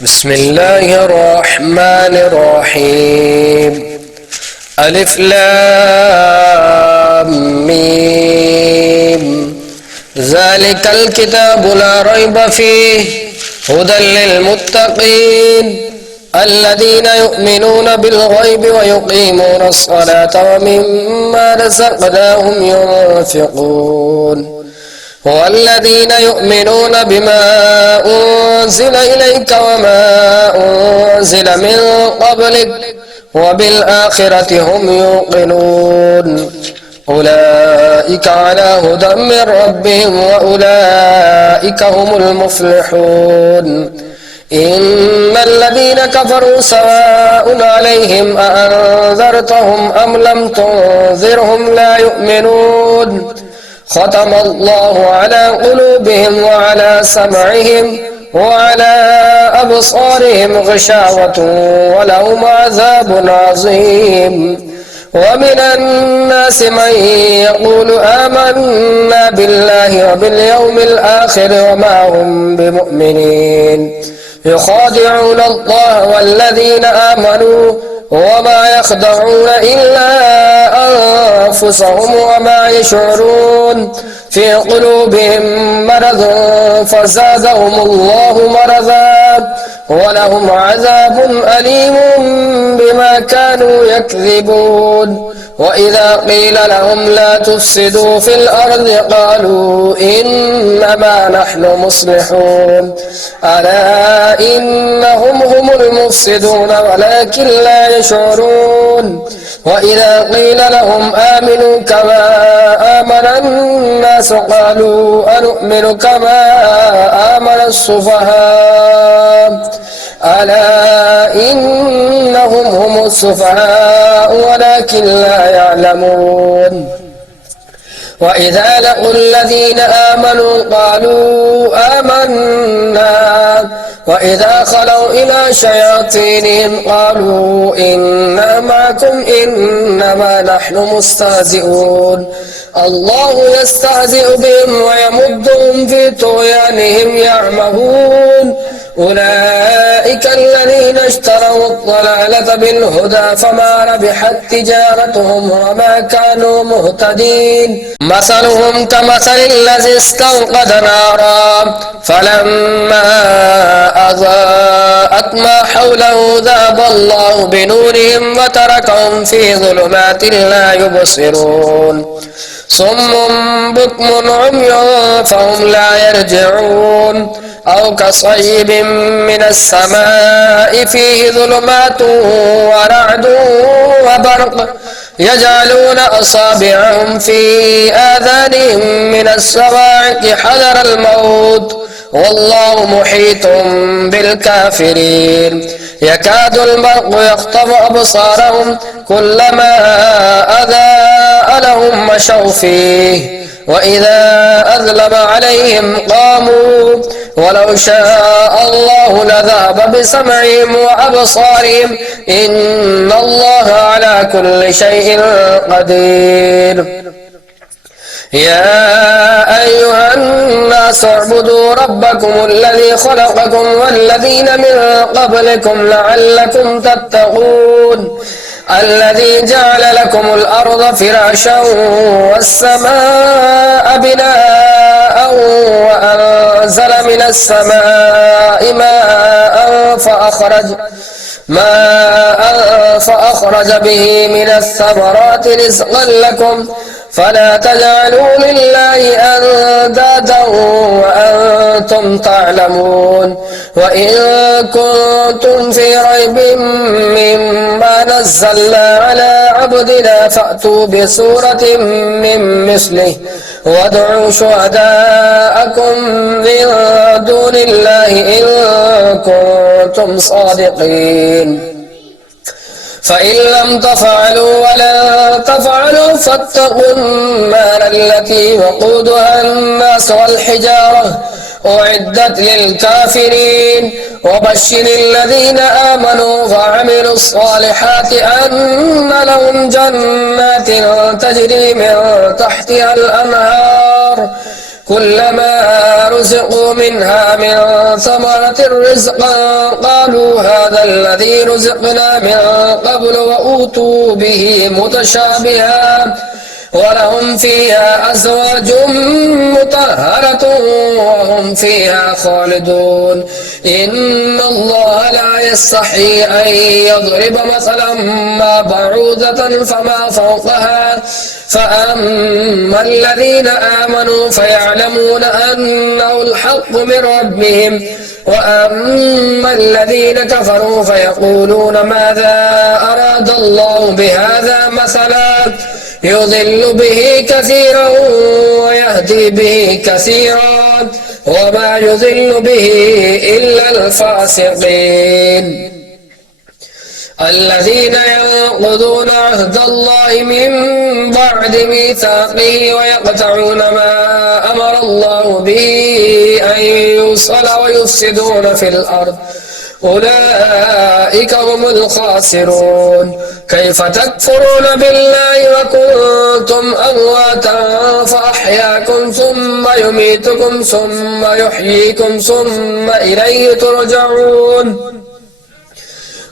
بسم الله الرحمن الرحيم. ألف لام ميم. ذلك الكتاب لا ريب فيه هدى للمتقين الذين يؤمنون بالغيب ويقيمون الصلاة ومما رزقناهم ينفقون والذين يؤمنون بما أنزل إليك وما أنزل من قبلك وبالآخرة هم يوقنون أولئك على هدى من ربهم وأولئك هم المفلحون. إن الذين كفروا سواء عليهم أأنذرتهم أم لم تنذرهم لا يؤمنون. ختم الله على قلوبهم وعلى سمعهم وعلى أبصارهم غشاوة ولهم عذاب عظيم. ومن الناس من يقول آمنا بالله وباليوم الآخر وما هم بمؤمنين يخادعون الله والذين آمنوا وما يخدعون إلا أنفسهم وما يشعرون. في قلوبهم مرض فزادهم الله مرضا ولهم عذاب أليم بما كانوا يكذبون. وإذا قيل لهم لا تفسدوا في الأرض قالوا إنما نحن مصلحون ألا إنهم هم المفسدون ولكن لا يشعرون. وإذا قيل لهم آمنوا كما آمن الناس قالوا أنؤمن كما آمن السفهاء ألا إنهم هم السفهاء ولكن لا يعلمون. وإذا لقوا الذين آمنوا قالوا آمنا وإذا خلوا إلى شياطينهم قالوا إنا معكم إنما نحن مستهزئون. الله يستهزئ بهم ويمدهم في طغيانهم يعمهون. أولئك الذين اشتروا الضلالة بالهدى فما ربحت تجارتهم وما كانوا مهتدين. مثلهم كمثل الذي استوقد نارا فلما أضاءت ما حوله ذهب الله بنورهم وتركهم في ظلمات لا يبصرون. صم بكم عمي فهم لا يرجعون. أو كصيب من السماء فيه ظلمات ورعد وبرق يجعلون أصابعهم في آذانهم من الصواعق حذر الموت والله محيط بالكافرين. يكاد البرق يخطف أبصارهم كلما أضاء لهم مشوا فيه وإذا أظلم عليهم قاموا ولو شاء الله لذهب بسمعهم وأبصارهم إن الله على كل شيء قدير. يا أيها الناس اعبدوا ربكم الذي خلقكم والذين من قبلكم لعلكم تتقون. الذي جعل لكم الأرض فراشا والسماء بناء وأنزل من السماء ماء فأخرج به من الثمرات رزقا لكم فلا تجعلوا لله أندادا وأنتم تعلمون. وإن كنتم في ريب مما نزلنا على عبدنا فأتوا بسورة من مثله وادعوا شهداءكم من دون الله إن كنتم صادقين. فإن لم تفعلوا ولن تفعلوا فاتقوا النار التي وقودها الناس والحجارة أعدت للكافرين. وبشر الذين آمنوا وعملوا الصالحات أن لهم جنات تجري من تحتها الأنهار كلما رزقوا منها من ثمرة رزقا قالوا هذا الذي رزقنا من قبل وأوتوا به متشابها ولهم فيها أزواج مطهرة وهم فيها خالدون إن الله لا يستحي أن يضرب مثلا ما بعوضة فما فوقها فأما الذين آمنوا فيعلمون أنه الحق من ربهم وأما الذين كفروا فيقولون ماذا أراد الله بهذا مثلا يضل به كثيرا ويهدي به كثيرا وما يضل به إلا الفاسقين الذين ينقضون عهد الله من بعد ميثاقه ويقطعون ما أمر الله به أن يوصل ويفسدون في الأرض أولئك هم الخاسرون كيف تكفرون بالله وكنتم أمواتا فأحياكم ثم يميتكم ثم يحييكم ثم إليه ترجعون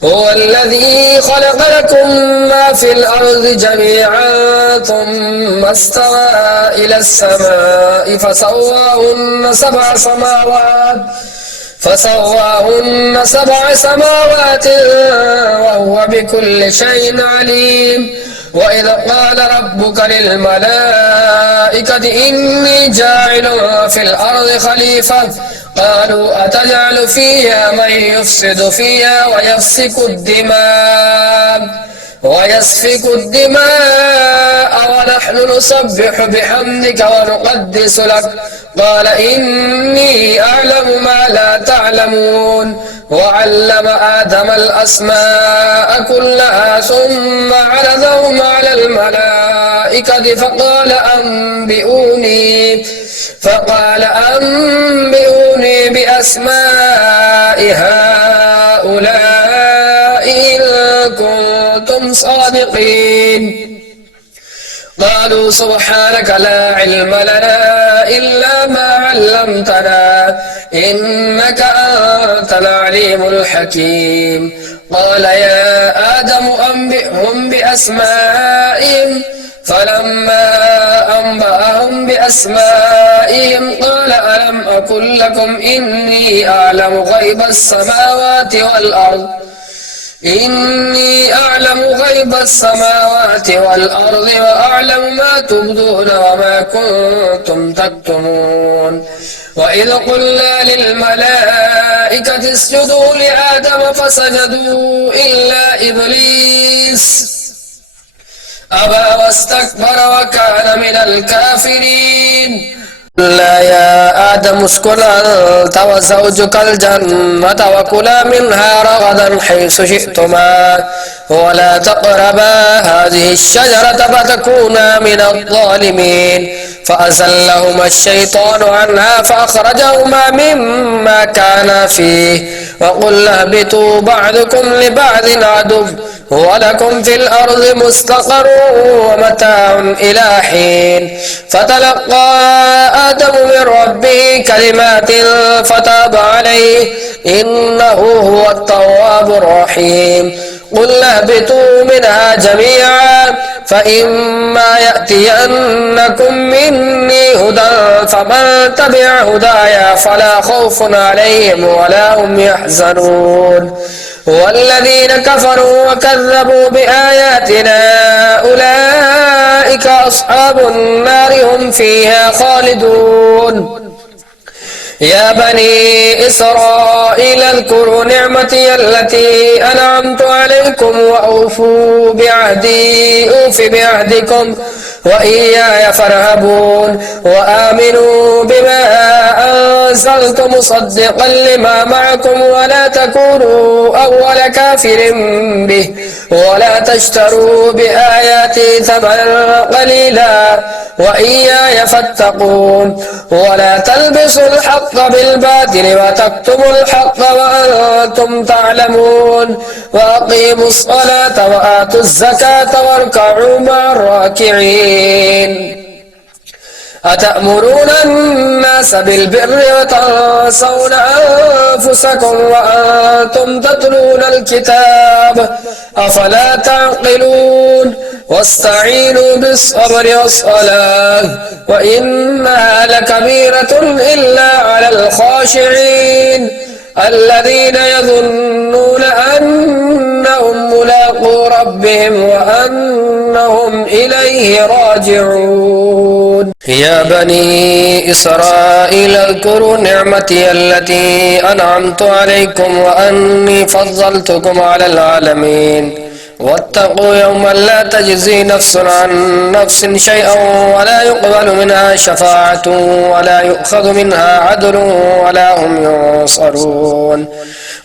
هو الذي خلق لكم ما في الأرض جميعا ثم استوى إلى السماء فسواهن سبع سماوات وهو بكل شيء عليم وإذ قال ربك للملائكة إني جاعل في الأرض خليفة قالوا أتجعل فيها من يفسد فيها ويسفك الدماء ونحن نسبح بحمدك ونقدس لك قال إني أعلم ما لا تعلمون وعلم آدم الأسماء كلها ثم عرضهم على الملائكة فقال أنبئوني بأسماء هؤلاء إن كنتم صادقين قالوا سبحانك لا علم لنا إلا ما علمتنا إنك أنت العليم الحكيم قال يا آدم أنبئهم بأسمائهم فلما أنبأهم بأسمائهم قال ألم أقل لكم إني أعلم غيب السماوات والأرض وأعلم ما تبدون وما كنتم تكتمون وإذ قلنا للملائكة اسجدوا لآدم فسجدوا إلا إبليس أبى واستكبر وكان من الكافرين لا يا آدم اسكن أنت وزوجك الجنة وكلا منها رغدا حيث شئتما ولا تقربا هذه الشجرة فتكونا من الظالمين فأزلهما الشيطان عنها فأخرجهما مما كانا فيه وقلنا اهبطوا بعضكم لبعض عدو ولكم في الأرض مستقر ومتاع إلى حين فتلقى آدم من ربه كلمات فتاب عليه إنه هو التواب الرحيم قلنا اهبطوا منها جميعا فإما يأتينكم مني هدى فمن تبع هدايا فلا خوف عليهم ولا هم يحزنون والذين كفروا وكذبوا بآياتنا أولئك أصحاب النار هم فيها خالدون يا بني إسرائيل اذكروا نعمتي التي أنعمت عليكم وأوفوا بعهدي أوف بعهدكم وإياي فارهبون وآمنوا بما أنزلت مصدقا لما معكم ولا تكونوا أول كافر به ولا تشتروا بآياتي ثمنا قليلا وإياي فاتقون ولا تلبسوا الحق بالباطل وتكتموا الحق وأنتم تعلمون وأقيموا الصلاة وآتوا الزكاة واركعوا مع الراكعين أتأمرون الناس بالبر وتنسون أنفسكم وأنتم تتلون الكتاب أفلا تعقلون واستعينوا بالصبر والصلاة وإنها لكبيرة إلا على الخاشعين الذين يظنون أنهم ملاقو ربهم وأنهم إليه راجعون. يا بني إسرائيل اذكروا نعمتي التي أنعمت عليكم وأني فضلتكم على العالمين واتقوا يوما لا تجزي نفس عن نفس شيئا ولا يقبل منها شفاعة ولا يؤخذ منها عدل ولا هم ينصرون.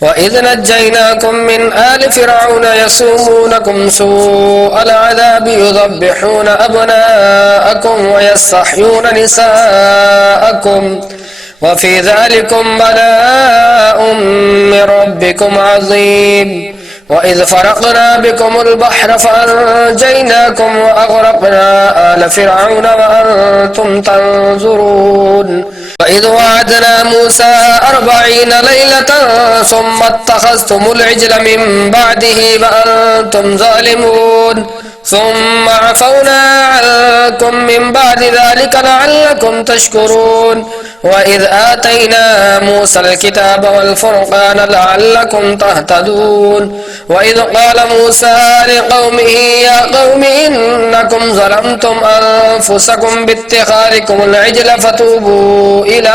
وإذ نجيناكم من آل فرعون يسومونكم سوء العذاب يذبحون أبناءكم ويستحيون نساءكم وفي ذلكم بلاء من ربكم عظيم. وإذ فرقنا بكم البحر فأنجيناكم وأغرقنا آل فرعون وأنتم تنظرون. وإذ وعدنا موسى 40 ليلة ثم اتخذتم العجل من بعده وأنتم ظالمون ثم عفونا عنكم من بعد ذلك لعلكم تشكرون. وإذ آتينا موسى الكتاب والفرقان لعلكم تهتدون. وإذ قال موسى لقومه يا قوم إنكم ظلمتم أنفسكم باتخاذكم العجل فتوبوا إلى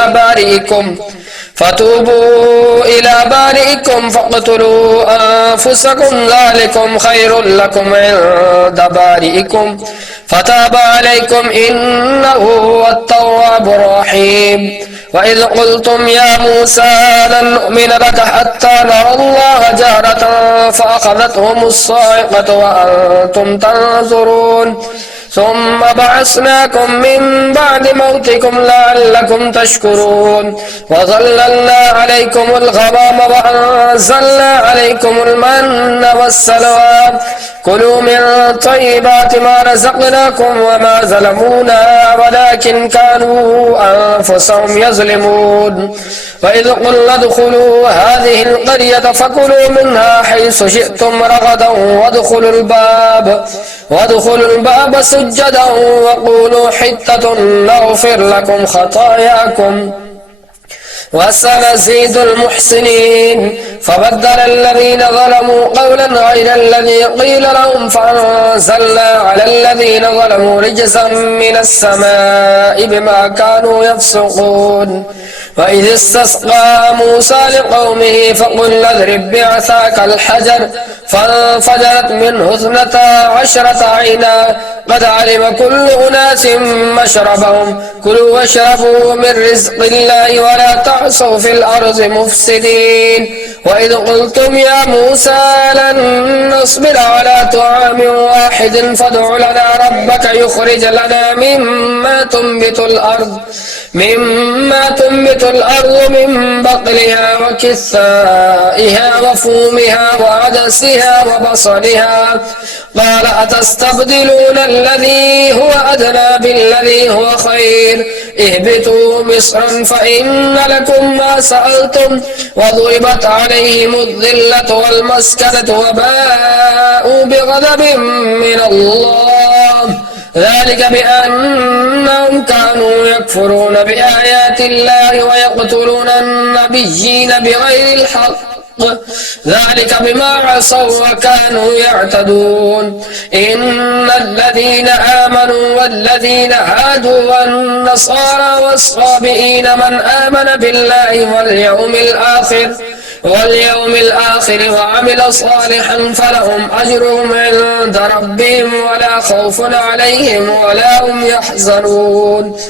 بارئكم فاقتلوا أنفسكم ذلكم خير لكم عند بارئكم فتاب عليكم إنه هو التواب الرحيم. وإذ قلتم يا موسى لن نؤمن لك حتى نرى الله جهرة فأخذتهم الصاعقة وأنتم تنظرون ثم بعثناكم من بعد موتكم لعلكم تشكرون. وظللنا عليكم الغمام وأنزلنا عليكم المن والسلوى كلوا من طيبات ما رزقناكم وما ظلمونا ولكن كانوا أنفسهم يظلمون. وإذ قلنا ادخلوا هذه القرية فكلوا منها حيث شئتم رغدا وادخلوا الباب سجدا وقولوا حتة نغفر لكم خطاياكم وسنزيد المحسنين. فبدل الذين ظلموا قولا غير الذي قيل لهم فأنزلنا على الذين ظلموا رجزا من السماء بما كانوا يفسقون. وإذ استسقى موسى لقومه فقل اضرب بعصاك الحجر فانفجرت منه 12 عينا قد علم كل أناس مشربهم كلوا واشربوا من رزق الله ولا تعصوا في الأرض مفسدين. وإذ قلتم يا موسى لن نصبر على طعام واحد فادع لنا ربك يخرج لنا مما تنبت الأرض من بقلها وكثائها وفومها وعدسها وبصلها قال أتستبدلون الذي هو أدنى بالذي هو خير اهبطوا مصرا فإن لكم ما سألتم وضربت عليهم الذلة والمسكنة وباءوا بغضب من الله ذلك بأنهم كانوا يكفرون بآيات الله ويقتلون النبيين بغير الحق ذلك بما عصوا وكانوا يعتدون. إن الذين آمنوا والذين هادوا والنصارى والصابئين من آمن بالله واليوم الآخر وعمل صالحا فلهم أجرهم عند ربهم ولا خوف عليهم ولا هم يحزنون.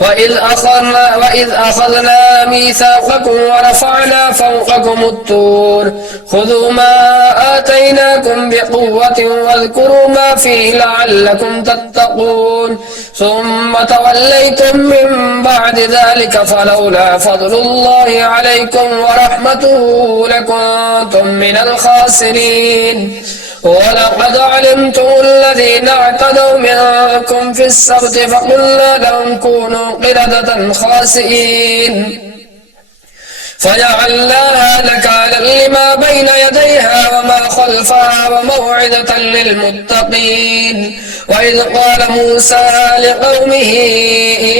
وإذ أخذنا ميثاقكم ورفعنا فوقكم الطور خذوا ما آتيناكم بقوة واذكروا ما فيه لعلكم تتقون ثم توليتم من بعد ذلك فلولا فضل الله عليكم ورحمته لكنتم من الخاسرين. ولقد علمتم الذين اعتدوا منكم في السبت فقلنا لهم كونوا قردة خاسئين فجعلناها نكالا لما بين يديها وما خلفها وموعظة للمتقين. وإذ قال موسى لقومه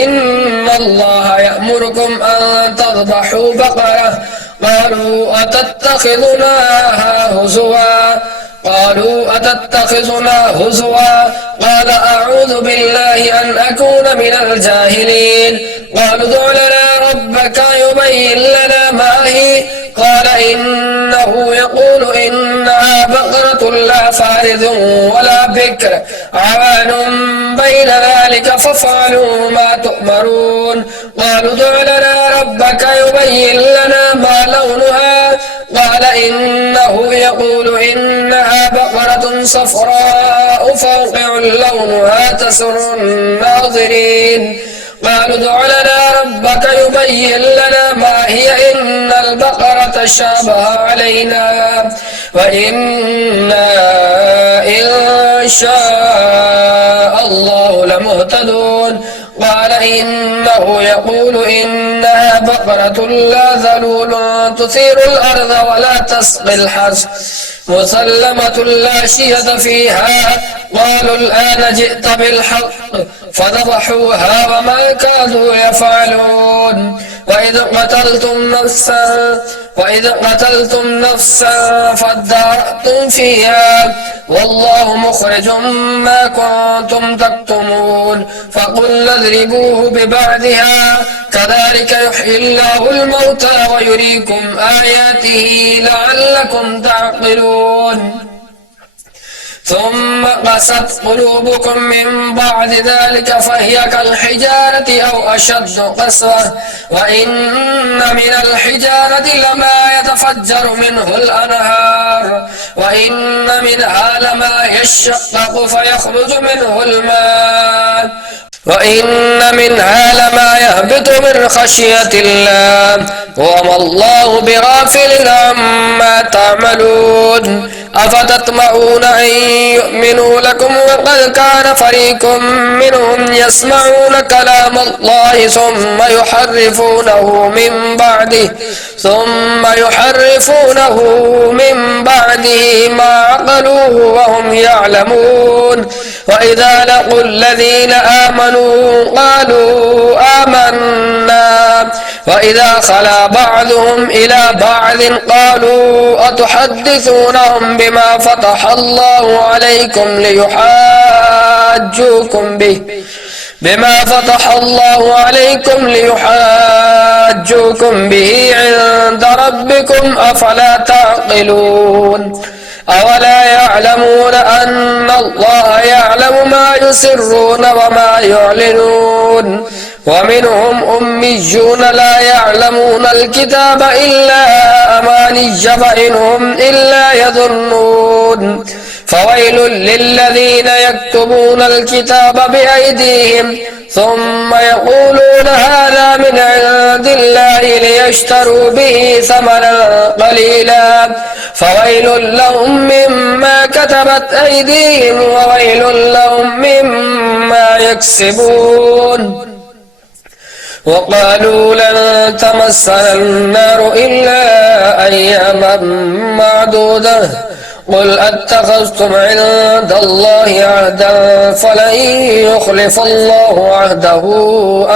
إن الله يأمركم أن تذبحوا بقرة قالوا أتتخذنا هزوا قال أعوذ بالله أن أكون من الجاهلين. قالوا ادع لنا ربك يبين لنا ما هي قال إنه يقول إنها بقرة لا فارض ولا بكر عوان بين ذلك فافعلوا ما تؤمرون. قالوا ادع لنا ربك يبين لنا ما لونها قال إنه يقول إنها بقرة صفراء فاقع لونها تسر الناظرين. قالوا ادع لنا ربك يبين لنا ما هي إن البقرة شابه علينا وإنا إن شاء الله لمهتدون. قال إنه يقول إنها بقرة لا ذلول تثير الأرض ولا تسقي الحرث مسلمة لا شية فيها. قالوا الآن جئت بالحق فذبحوها وما كادوا يفعلون. وإذ قتلتم نفسا فادارأتم فيها والله مخرج ما كنتم تكتمون. فقلنا اضربوه ببعضها كذلك يحيي الله الموتى ويريكم آياته لعلكم تعقلون. ثم قست قلوبكم من بعد ذلك فهي كالحجارة أو أشد قسوة وإن من الحجارة لما يتفجر منه الأنهار وإن منها لما يشقق فيخرج منه الماء وإن منها لما يهبط من خشية الله وما الله بغافل عما تعملون. أفتطمعون أن يؤمنوا لكم وقد كان فريق منهم يسمعون كلام الله ثم يحرفونه من بعده ما عقلوه وهم يعلمون. وإذا لقوا الذين آمنوا قالوا آمنا وإذا خلا بعضهم إلى بعض قالوا أتحدثونهم بما فتح الله عليكم ليحاجوكم به عند ربكم أفلا تعقلون. أولا يعلمون أن الله يعلم ما يسرون وما يعلنون. ومنهم أميون لا يعلمون الكتاب إلا أماني فإنهم إلا يظنون. فويل للذين يكتبون الكتاب بأيديهم ثم يقولون هذا من عند الله ليشتروا به ثمنا قليلا فويل لهم مما كتبت أيديهم وويل لهم مما يكسبون. وقالوا لن تمسنا النار إلا أياما معدودة قل أتخذتم عند الله عهدا فلن يخلف الله عهده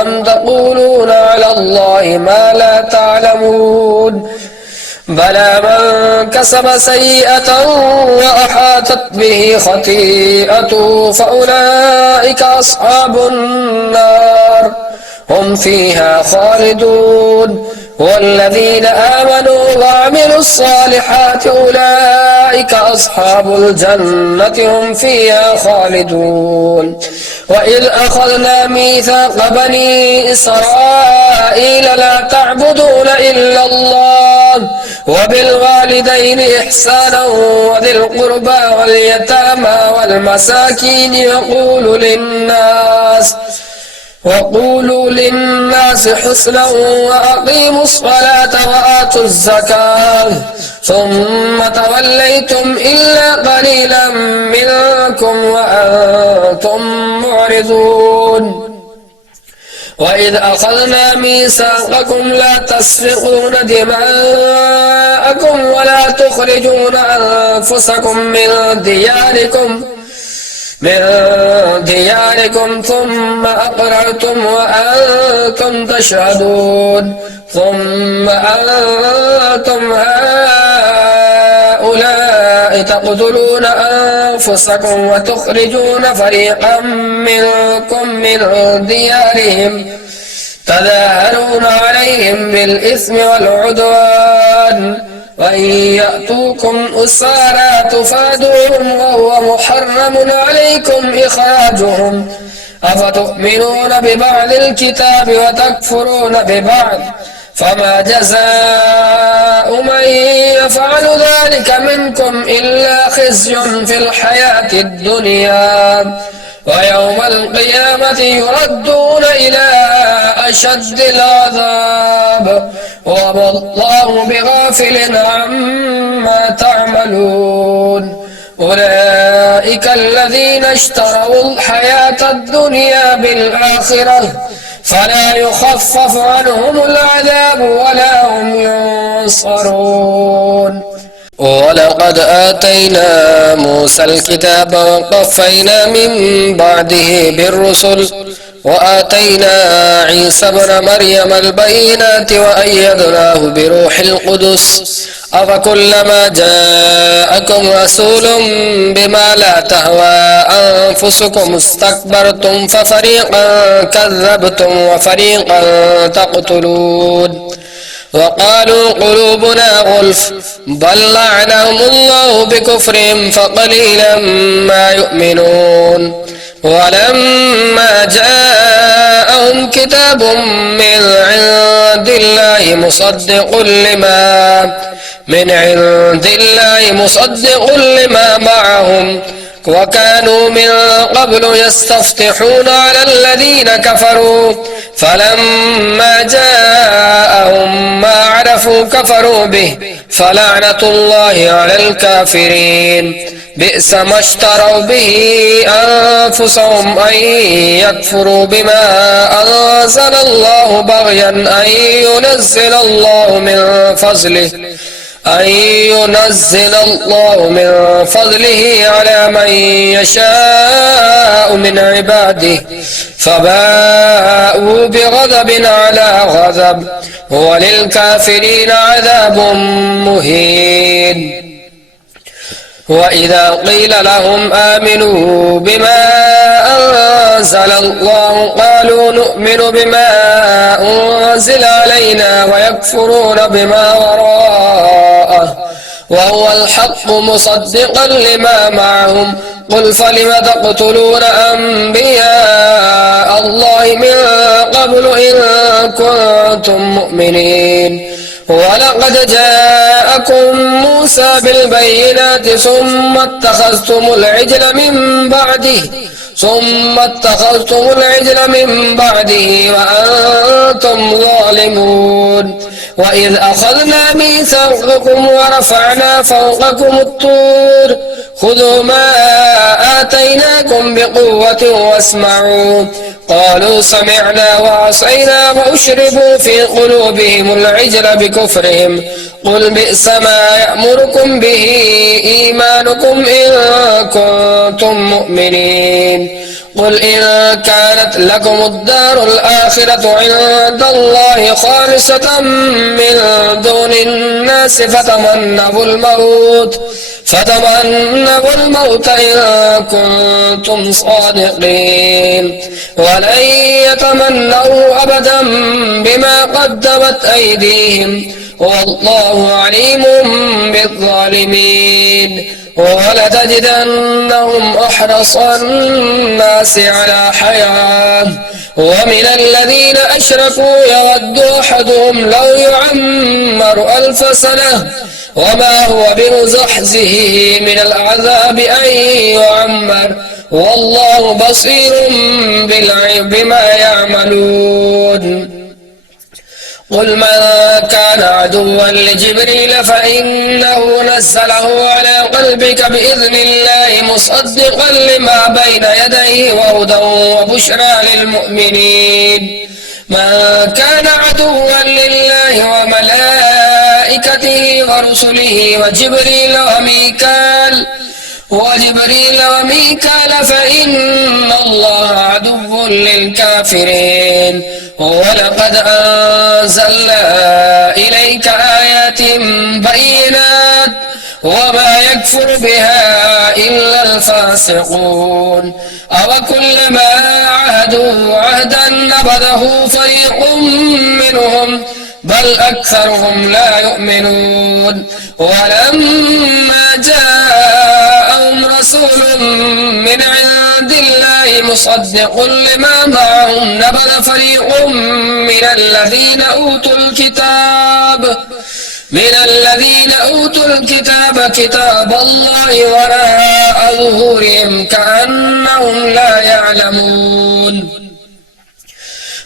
أم تقولون على الله ما لا تعلمون. بلى من كسب سيئة وأحاطت به خطيئته فأولئك أصحاب النار هم فيها خالدون. والذين آمنوا وعملوا الصالحات أولئك أصحاب الجنة هم فيها خالدون. وإذ أخذنا ميثاق بني إسرائيل لا تعبدون إلا الله وبالوالدين إحسانا وذي القربى واليتامى والمساكين وقولوا للناس حسنا وأقيموا الصلاة وآتوا الزكاة ثم توليتم إلا قليلا منكم وأنتم معرضون وإذ أخذنا ميثاقكم لا تسفكون دماءكم ولا تخرجون أنفسكم من دياركم ثم أقررتم وأنتم تشهدون ثم أنتم هؤلاء تقتلون أنفسكم وتخرجون فريقا منكم من ديارهم تظاهرون عليهم بالإثم والعدوان وإن يأتوكم أسارى تفادوهم وهو محرم عليكم إخراجهم أفتؤمنون ببعض الكتاب وتكفرون ببعض فما جزاء من يفعل ذلك منكم إلا خزي في الحياة الدنيا ويوم القيامة يردون إلى أشد العذاب وما الله بغافل عما تعملون أولئك الذين اشتروا الحياة الدنيا بالآخرة فلا يخفف عنهم العذاب ولا هم ينصرون ولقد آتينا موسى الكتاب وقفينا من بعده بالرسل وآتينا عيسى ابن مريم البينات وأيدناه بروح القدس أفكلما جاءكم رسول بما لا تهوى أنفسكم استكبرتم ففريقا كذبتم وفريقا تقتلون وقالوا قلوبنا غلف بل لعنهم الله بكفرهم فقليلا ما يؤمنون ولما جاءهم كتاب من عند الله مصدق لما معهم وكانوا من قبل يستفتحون على الذين كفروا فلما جاءهم ما عرفوا كفروا به فلعنة الله على الكافرين بئس ما اشتروا به أنفسهم أن يكفروا بما أنزل الله بغيا أن ينزل الله من فضله على من يشاء من عباده فباءوا بغضب على غضب وللكافرين عذاب مهين وإذا قيل لهم آمنوا بما أنزل الله قالوا نؤمن بما أنزل علينا ويكفرون بما وراءه وهو الحق مصدقا لما معهم قل فلم تقتلون أنبياء الله من قبل إن كنتم مؤمنين ولقد جاءكم موسى بالبينات ثم اتخذتم العجل من بعده وأنتم ظالمون وإذ أخذنا ميثاقكم ورفعنا فوقكم الطور خذوا ما آتيناكم بقوة واسمعوا قالوا سمعنا وعصينا وأشربوا في قلوبهم العجل بكفرهم قل بئس ما يأمركم به إيمانكم إن كنتم مؤمنين قل إن كانت لكم الدار الآخرة عند الله خالصة من دون الناس فتمنوا الموت إن كنتم صادقين ولن يتمنوا أبدا بما قدمت أيديهم والله عليم بالظالمين ولتجدنهم أحرص الناس على حياة ومن الذين أشركوا يود أحدهم لو يعمر 1000 سنة وما هو بمزحزحه من العذاب أن يعمر والله بصير بما يعملون قل من كان عدوا لجبريل فإنه نزله على قلبك بإذن الله مصدقا لما بين يديه وهدى وبشرى للمؤمنين من كان عدوا لله وملائكته ورسله وجبريل وميكال فإن الله عدو للكافرين ولقد أنزلنا إليك آيات بينات وما يكفر بها إلا الفاسقون أوكلما عاهدوا عهدا نبذه فريق منهم بل أكثرهم لا يؤمنون ولما جاءهم رسول من عند الله مصدق لما معهم نبذ فريق من الذين أوتوا الكتاب كتاب الله وراء ظهورهم كأنهم لا يعلمون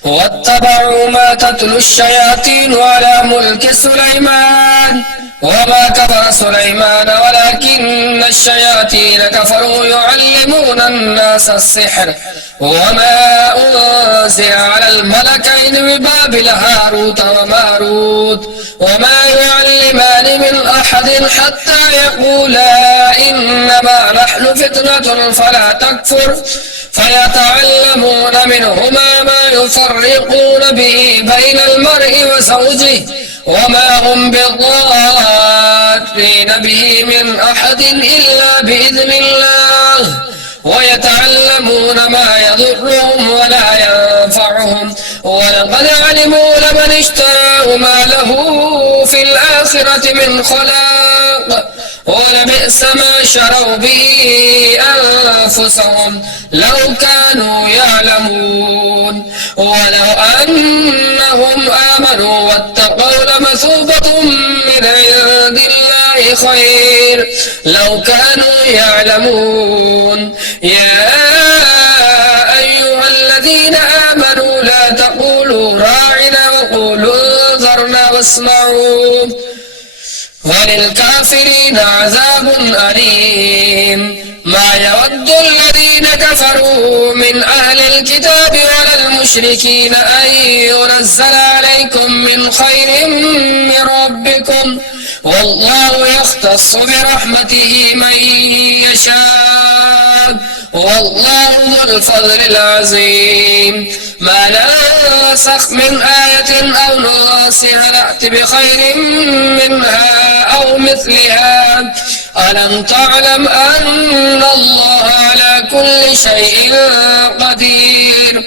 واتبعوا ما تتلو الشياطين على ملك سليمان وما كفر سليمان ولكن الشياطين كفروا يعلمون الناس السحر وما أنزل على الملكين ببابل هاروت وماروت وما يعلمان من أحد حتى يقولا إنما نحن فتنة فلا تكفر فيتعلمون منهما ما يفرقون به بين المرء وزوجه وما هم بضارين به من أحد إلا بإذن الله ويتعلمون ما يضرهم ولا ينفعهم ولقد علموا لمن اشتراه ما له في الآخرة من خلاق ولبئس ما شروا به أنفسهم لو كانوا يعلمون ولو أنهم آمنوا واتقوا لمثوبة من عند الله خير لو كانوا يعلمون يا أيها الذين آمنوا لا تقولوا راعنا وقولوا انظرنا واسمعوا وللكافرين عذاب أليم ما يود الذين كفروا من أهل الكتاب ولا المشركين أن ينزل عليكم من خير من ربكم والله يختص برحمته من يشاء والله ذو الفضل العظيم ما ننسخ من آية أو ننسها نأت بخير منها أو مثلها ألم تعلم أن الله على كل شيء قدير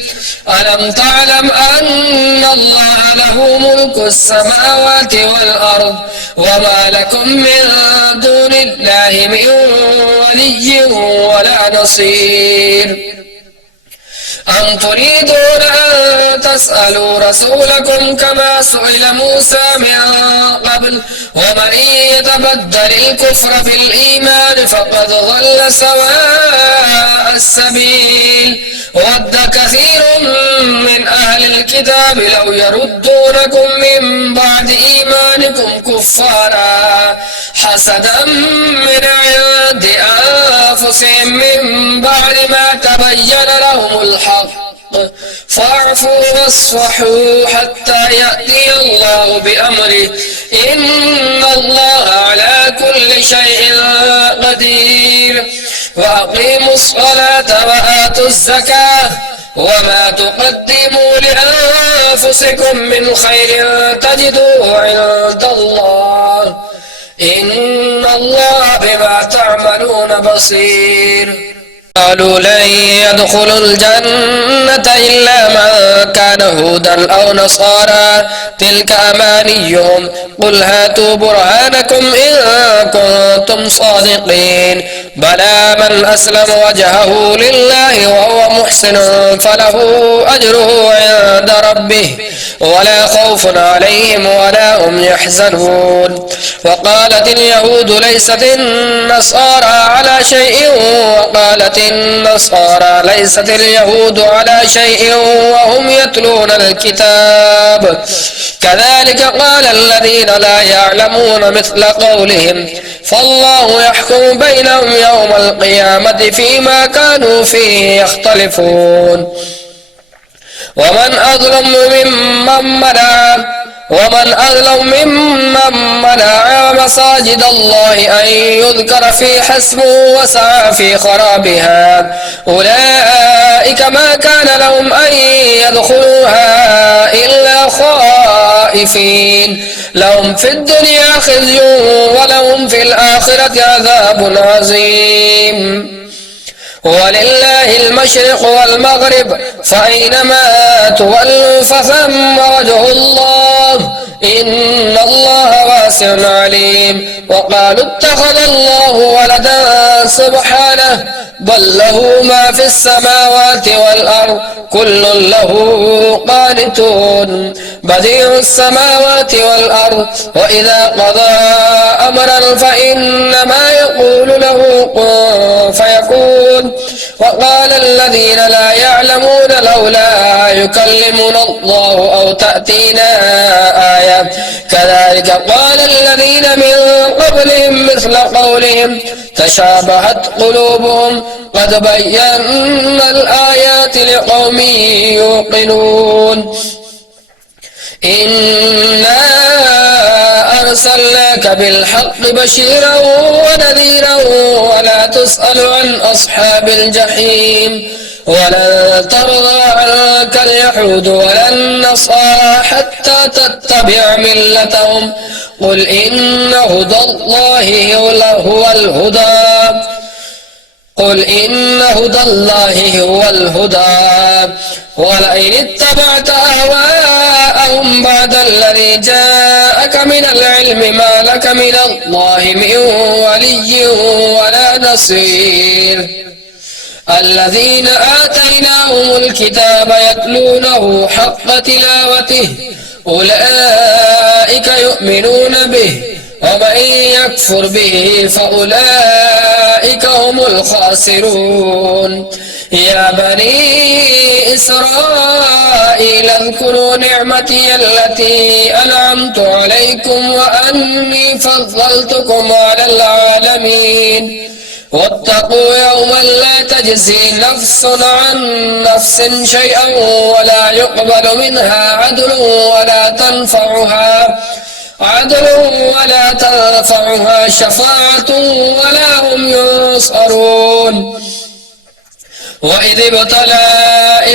ألم تعلم أن الله له ملك السماوات والأرض وما لكم من دون الله من ولي ولا نصير أم تريدون أن تسألوا رسولكم كما سئل موسى من قبل ومن يتبدل الكفر بالإيمان فقد ضل سواء السبيل ود كثير من أهل الكتاب لو يردونكم من بعد إيمانكم كفارا حسدا من عند أنفسهم من بعد ما تبين لهم الحق فاعفوا واصفحوا حتى يأتي الله بأمره إن الله على كل شيء قدير وأقيموا الصلاة وآتوا الزكاة وما تقدموا لأنفسكم من خير تجدوه عند الله إن الله بما تعملون بصير قالوا لن يدخلوا الجنة إلا من كان هودا أو نصارى تلك أمانيهم قل هاتوا برهانكم إن كنتم صادقين بلى من أسلم وجهه لله وهو محسن فله أجره عند ربه ولا خوف عليهم ولا هم يحزنون. وقالت اليهود ليست النصارى على شيء وقالت النصارى ليست اليهود على شيء وهم يتلون الكتاب كذلك قال الذين لا يعلمون مثل قولهم فالله يحكم بينهم يوم القيامة فيما كانوا فيه يختلفون. ومن أظلم ممن منع مساجد الله أن يذكر في اسمه وسعى في خرابها أولئك ما كان لهم أن يدخلوها إلا خائفين لهم في الدنيا خزي ولهم في الآخرة عذاب عظيم. ولله المشرق والمغرب فأينما تولوا فثم وجه الله إن الله واسع عليم. وقالوا اتخذ الله ولدا سبحانه بل له ما في السماوات والأرض كل له قانتون بديع السماوات والأرض وإذا قضى أمرا فإنما يقول له كن فيكون. وقال الذين لا يعلمون لولا يكلمنا الله أو تأتينا آية كذلك قال الذين من قبلهم مثل قولهم تشابهت قلوبهم قد بينا الآيات لقوم يوقنون. إنا أرسلناك بالحق بشيرا ونذيرا ولا تسأل عن أصحاب الجحيم ولن ترضى عنك اليهود ولا النصارى حتى تتبع ملتهم قل إن هدى الله هو الهدى ولئن اتبعت أهواءهم بعد الذي جاءك من العلم ما لك من الله من ولي ولا نصير. الذين آتيناهم الكتاب يتلونه حق تلاوته أولئك يؤمنون به ومن يكفر به فأولئك هم الخاسرون. يا بني إسرائيل اذكروا نعمتي التي أنعمت عليكم وأني فضلتكم على العالمين واتقوا يوما لا تجزي نفس عن نفس شيئا ولا يقبل منها عدل ولا تنفعها شفاعة ولا هم ينصرون. وإذ ابتلى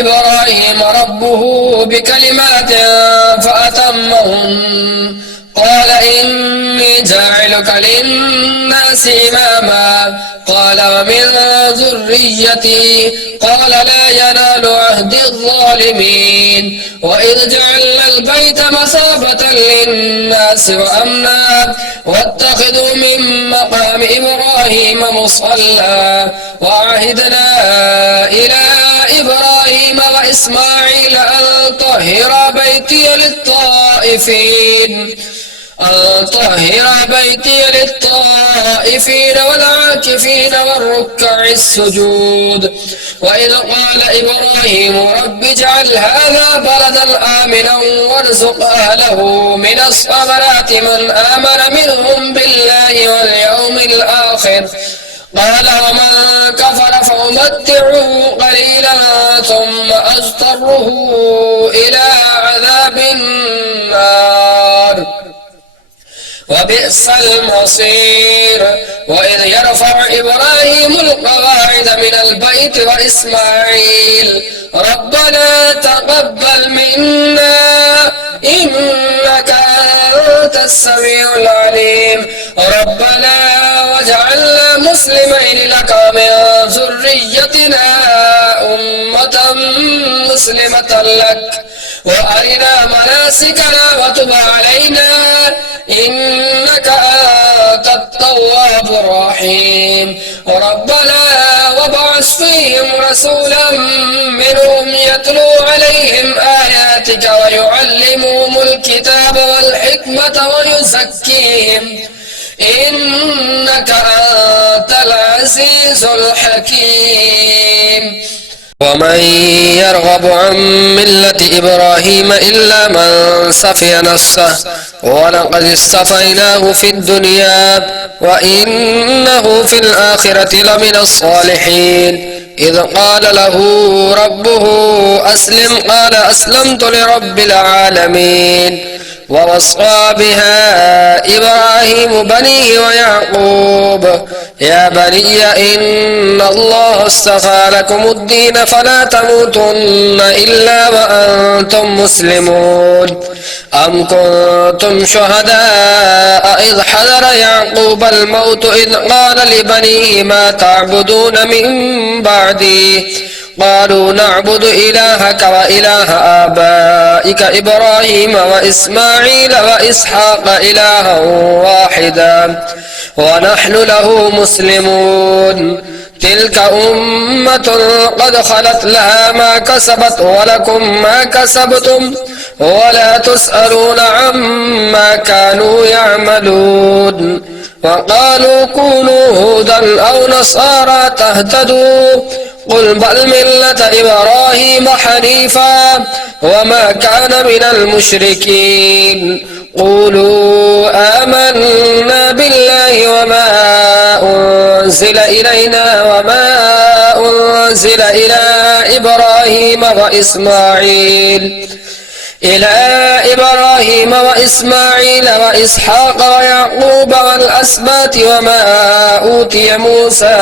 إبراهيم ربه بكلمات فأتمهن قال إني جاعلك للناس إماما قال ومن ذريتي قال لا ينال عهد الظالمين. وإذ جعلنا البيت مثابة للناس وأمنا واتخذوا من مقام إبراهيم مصلى وعهدنا إلى إبراهيم وإسماعيل أن طهر بيتي للطائفين والعاكفين والركع السجود. وإذ قال إبراهيم رب اجعل هذا بلدا آمنا وارزق أهله من الثمرات من آمن منهم بالله واليوم الآخر قال ومن كفر فأمتعه قليلا ثم أضطره إلى عذاب النار وبئس المصير. وإذ يرفع إبراهيم القواعد من البيت وإسماعيل ربنا تقبل منا إنك أنت السميع العليم ربنا واجعلنا مسلمين لك من ذريتنا أمة مسلمة لك وأرنا مناسكنا وتب علينا إنك أنت التواب الرحيم ربنا وابعث فيهم رسولا منهم يتلو عليهم آياتك ويعلمهم الكتاب والحكمة ويزكيهم إنك أنت العزيز الحكيم ومن يرغب عن ملة إبراهيم إلا من سفي نفسه ولقد اصطفيناه في الدنيا وإنه في الآخرة لمن الصالحين إذ قال له ربه أسلم قال أسلمت لرب العالمين ووصى بها إبراهيم بنيه ويعقوب يا بني إن الله اصطفى لكم الدين فلا تموتن إلا وأنتم مسلمون أم كنتم شهداء إذ حضر يعقوب الموت إذ قال لبنيه ما تعبدون من بعدي قالوا نعبد إلهك وإله آبائك إبراهيم وإسماعيل وإسحاق إلها واحدا ونحن له مسلمون تلك أمة قد خلت لها ما كسبت ولكم ما كسبتم ولا تسألون عما كانوا يعملون وقالوا كونوا هودا أو نصارى تهتدوا قل بل ملة إبراهيم حنيفا وما كان من المشركين قولوا آمنا بالله وما أنزل إلينا وما أنزل إلى إبراهيم وإسماعيل وإسحاق ويعقوب والأسباط وما أوتي موسى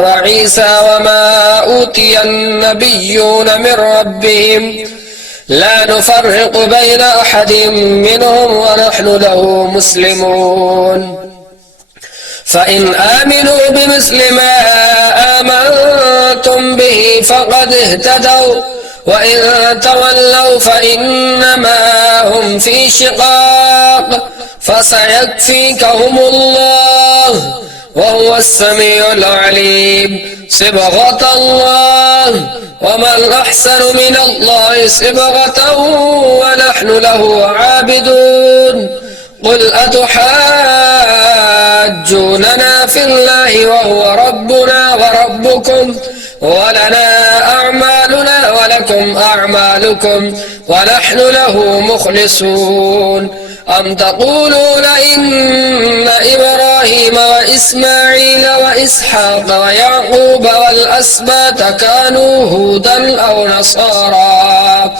وعيسى وما أوتي النبيون من ربهم لا نفرق بين أحد منهم ونحن له مسلمون فإن آمنوا بمثل ما آمنتم به فقد اهتدوا وإن تولوا فإنما هم في شقاق فسيكفيكهم الله وهو السميع العليم صبغة الله ومن أحسن من الله صبغة ونحن له عابدون قل أتحاجوننا في الله وهو ربنا وربكم ولنا أعمالنا ولكم أعمالكم ونحن له مخلصون أم تقولون إن إبراهيم وإسماعيل وإسحاق ويعقوب والأسباط كانوا هودا أو نصارى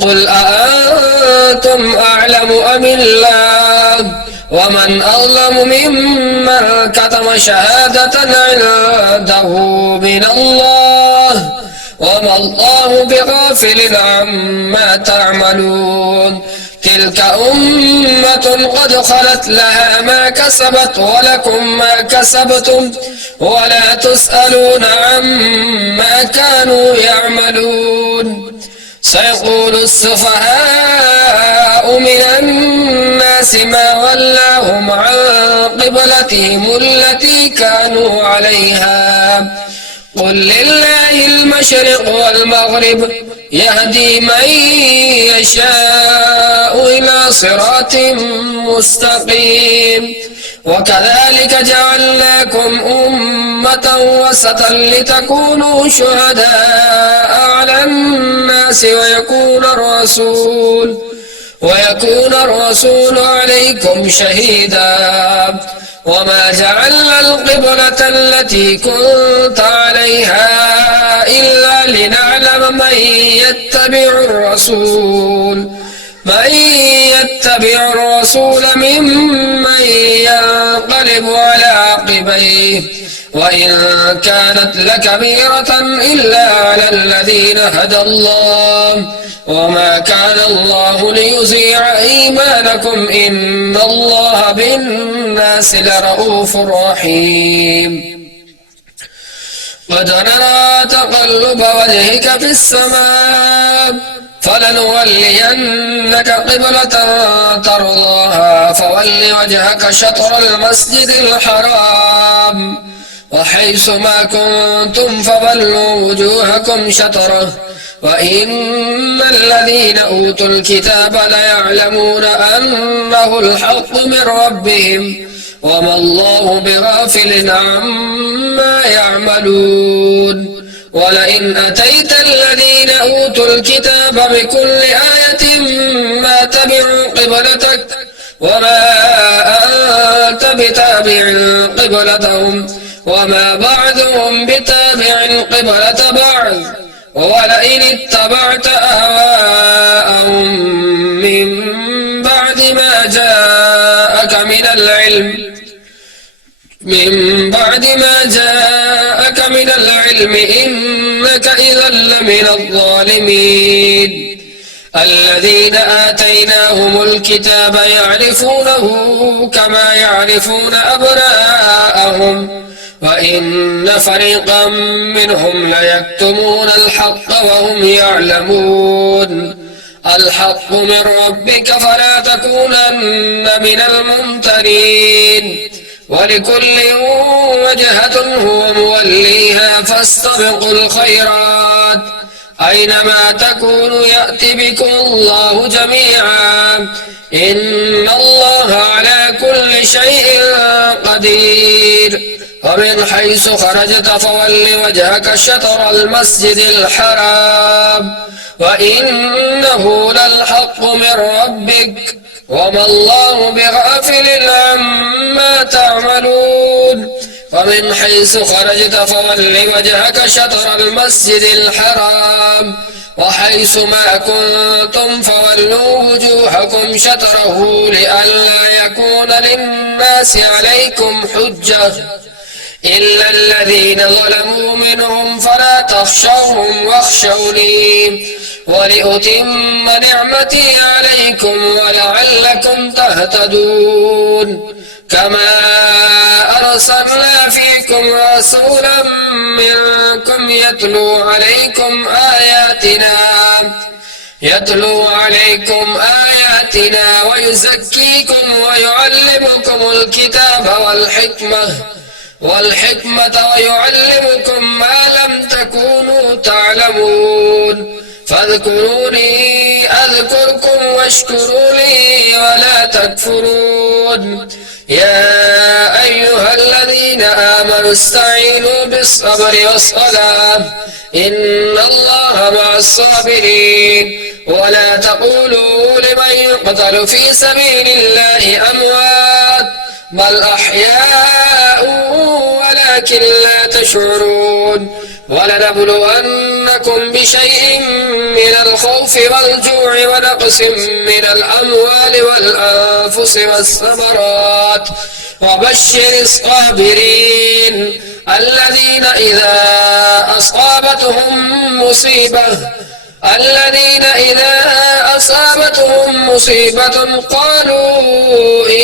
قل أأنتم أعلم أم الله ومن أظلم ممن كتم شهادة عنده من الله وما الله بغافل عما تعملون تلك أمة قد خلت لها ما كسبت ولكم ما كسبتم ولا تسألون عما كانوا يعملون سيقول السفهاء من الناس ما ولاهم عن قبلتهم التي كانوا عليها قل لله المشرق والمغرب يهدي من يشاء إلى صراط مستقيم وكذلك جعلناكم أمة وسطا لتكونوا شهداء على الناس ويكون الرسول عليكم شهيدا وما جعلنا القبلة التي كنت عليها إلا لنعلم من يتبع الرسول ممن ينقلب على عقبيه وإن كانت لكبيرة إلا على الذين هدى الله وما كان الله ليضيع إيمانكم إن الله بالناس لرؤوف رحيم قد نرى تقلب وجهك في السماء فلنولينك قبلة ترضاها فول وجهك شطر المسجد الحرام وحيث ما كنتم فولوا وجوهكم شطره وإن الذين أوتوا الكتاب ليعلمون أنه الحق من ربهم وما الله بغافل عما يعملون ولئن أتيت الذين أوتوا الكتاب بكل آية ما تبعوا قبلتك وما أنت بتابع قبلتهم وما بعضهم بتابع قبلة بعض ولئن اتبعت أهواءهم من بعد ما جاءك من العلم إنك إذا لمن الظالمين الذين آتيناهم الكتاب يعرفونه كما يعرفون أبناءهم وإن فريقا منهم ليكتمون الحق وهم يعلمون الحق من ربك فلا تكونن من الممترين ولكل وجهة هو موليها فاستبقوا الخيرات أينما تكونوا يأتي بكم الله جميعا إن الله على كل شيء قدير ومن حيث خرجت فول وجهك شطر المسجد الحرام وإنه للحق من ربك وما الله بغافل عما تعملون ومن حيث خرجت فول وجهك شطر المسجد الحرام وحيث ما كنتم فولوا وجوهكم شطره لئلا يكون للناس عليكم حجة إلا الذين ظلموا منهم فلا تخشوهم واخشوني ولأتم نعمتي عليكم ولعلكم تهتدون كما أرسلنا فيكم رسولا منكم يتلو عليكم آياتنا ويزكيكم ويعلمكم الكتاب والحكمة ويعلمكم ما لم تكونوا تعلمون فاذكروني أذكركم واشكروا لي ولا تكفرون يا أيها الذين آمنوا استعينوا بالصبر والصلاة إن الله مع الصابرين ولا تقولوا لمن يقتل في سبيل الله أموات بل أحياء ولكن لا تشعرون ولنبلونكم بشيء من الخوف والجوع ونقص من الأموال والأنفس والثمرات وبشر الصابرين الذين إذا أصابتهم مصيبة قالوا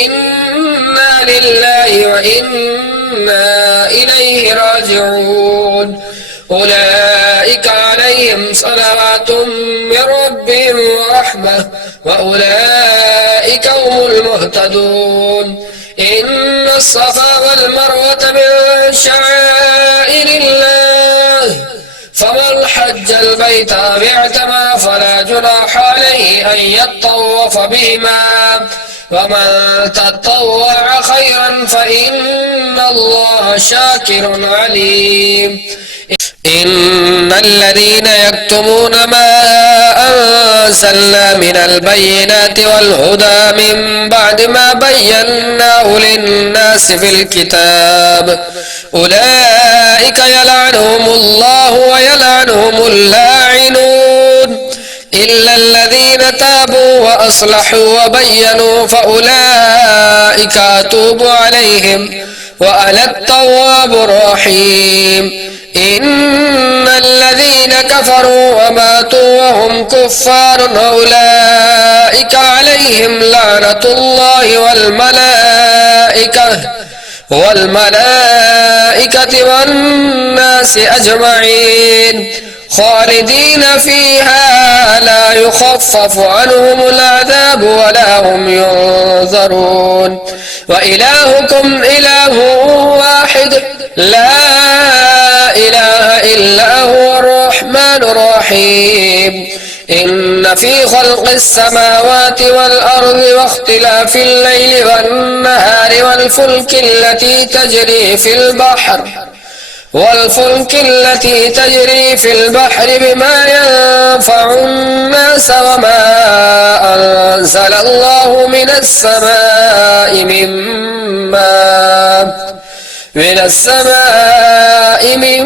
إنا لله وإنا إليه راجعون أولئك عليهم صلوات من ربهم ورحمة وأولئك هم المهتدون إن الصفا والمروة من شعائر الله فمن حج البيت أو اعتمر فلا جناح عليه أن يطوف بهما ومن تطوع خيرا فإن الله شاكر عليم إن الذين يكتمون ما أنزلنا من البينات والهدى من بعد ما بيناه للناس في الكتاب أولئك يلعنهم الله ويلعنهم اللاعنون إلا الذين تابوا وأصلحوا وبينوا فأولئك أتوب عليهم وأنا التواب الرحيم إن الذين كفروا وماتوا وهم كفار أولئك عليهم لعنة الله والملائكة والناس أجمعين خالدين فيها لا يخفف عنهم العذاب ولا هم ينظرون وإلهكم إله واحد لا إله إلا هو الرحمن الرحيم إن في خلق السماوات والأرض واختلاف الليل والنهار والفلك التي تجري في البحر بما ينفع الناس وما أنزل الله من السماء من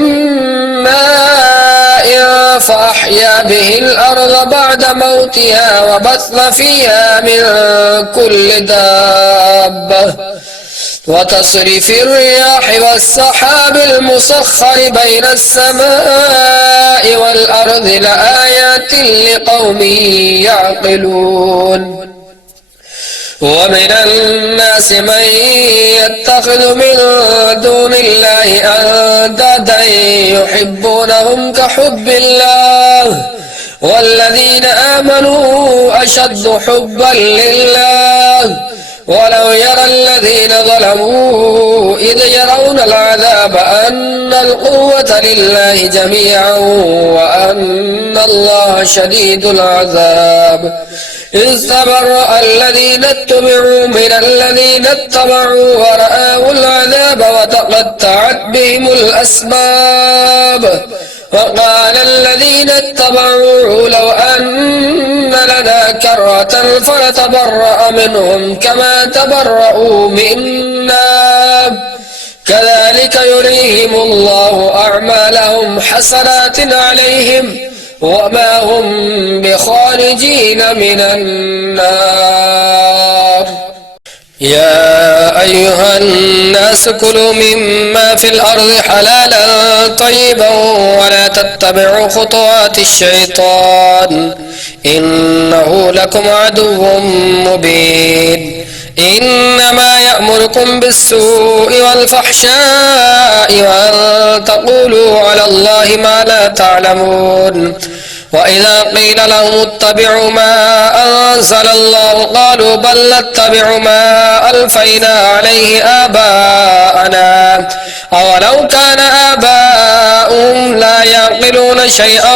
ماء فأحيا به الأرض بعد موتها وبث فيها من كل دابة وتصرف الرياح والسحاب المسخر بين السماء والأرض لآيات لقوم يعقلون ومن الناس من يتخذ من دون الله أندادا يحبونهم كحب الله والذين آمنوا أشد حبا لله ولو يرى الذين ظلموا إذ يرون العذاب أن القوة لله جميعا وأن الله شديد العذاب إذ تبرأ الذين اتبعوا من الذين اتبعوا ورأوا العذاب وتقطعت بهم الأسباب وقال الذين اتبعوا لو أن لنا كرة فنتبرأ منهم كما تبرأوا منا كذلك يريهم الله أعمالهم حسرات عليهم وما هم بخارجين من النار يا أيها الناس كلوا مما في الأرض حلالا طيبا ولا تتبعوا خطوات الشيطان إنه لكم عدو مبين إنما يأمركم بالسوء والفحشاء وأن تقولوا على الله ما لا تعلمون وإذا قيل لهم اتبعوا ما أنزل الله قالوا بل نتبع ما ألفينا عليه آباءنا أولو كان آباؤهم لا يعقلون شيئا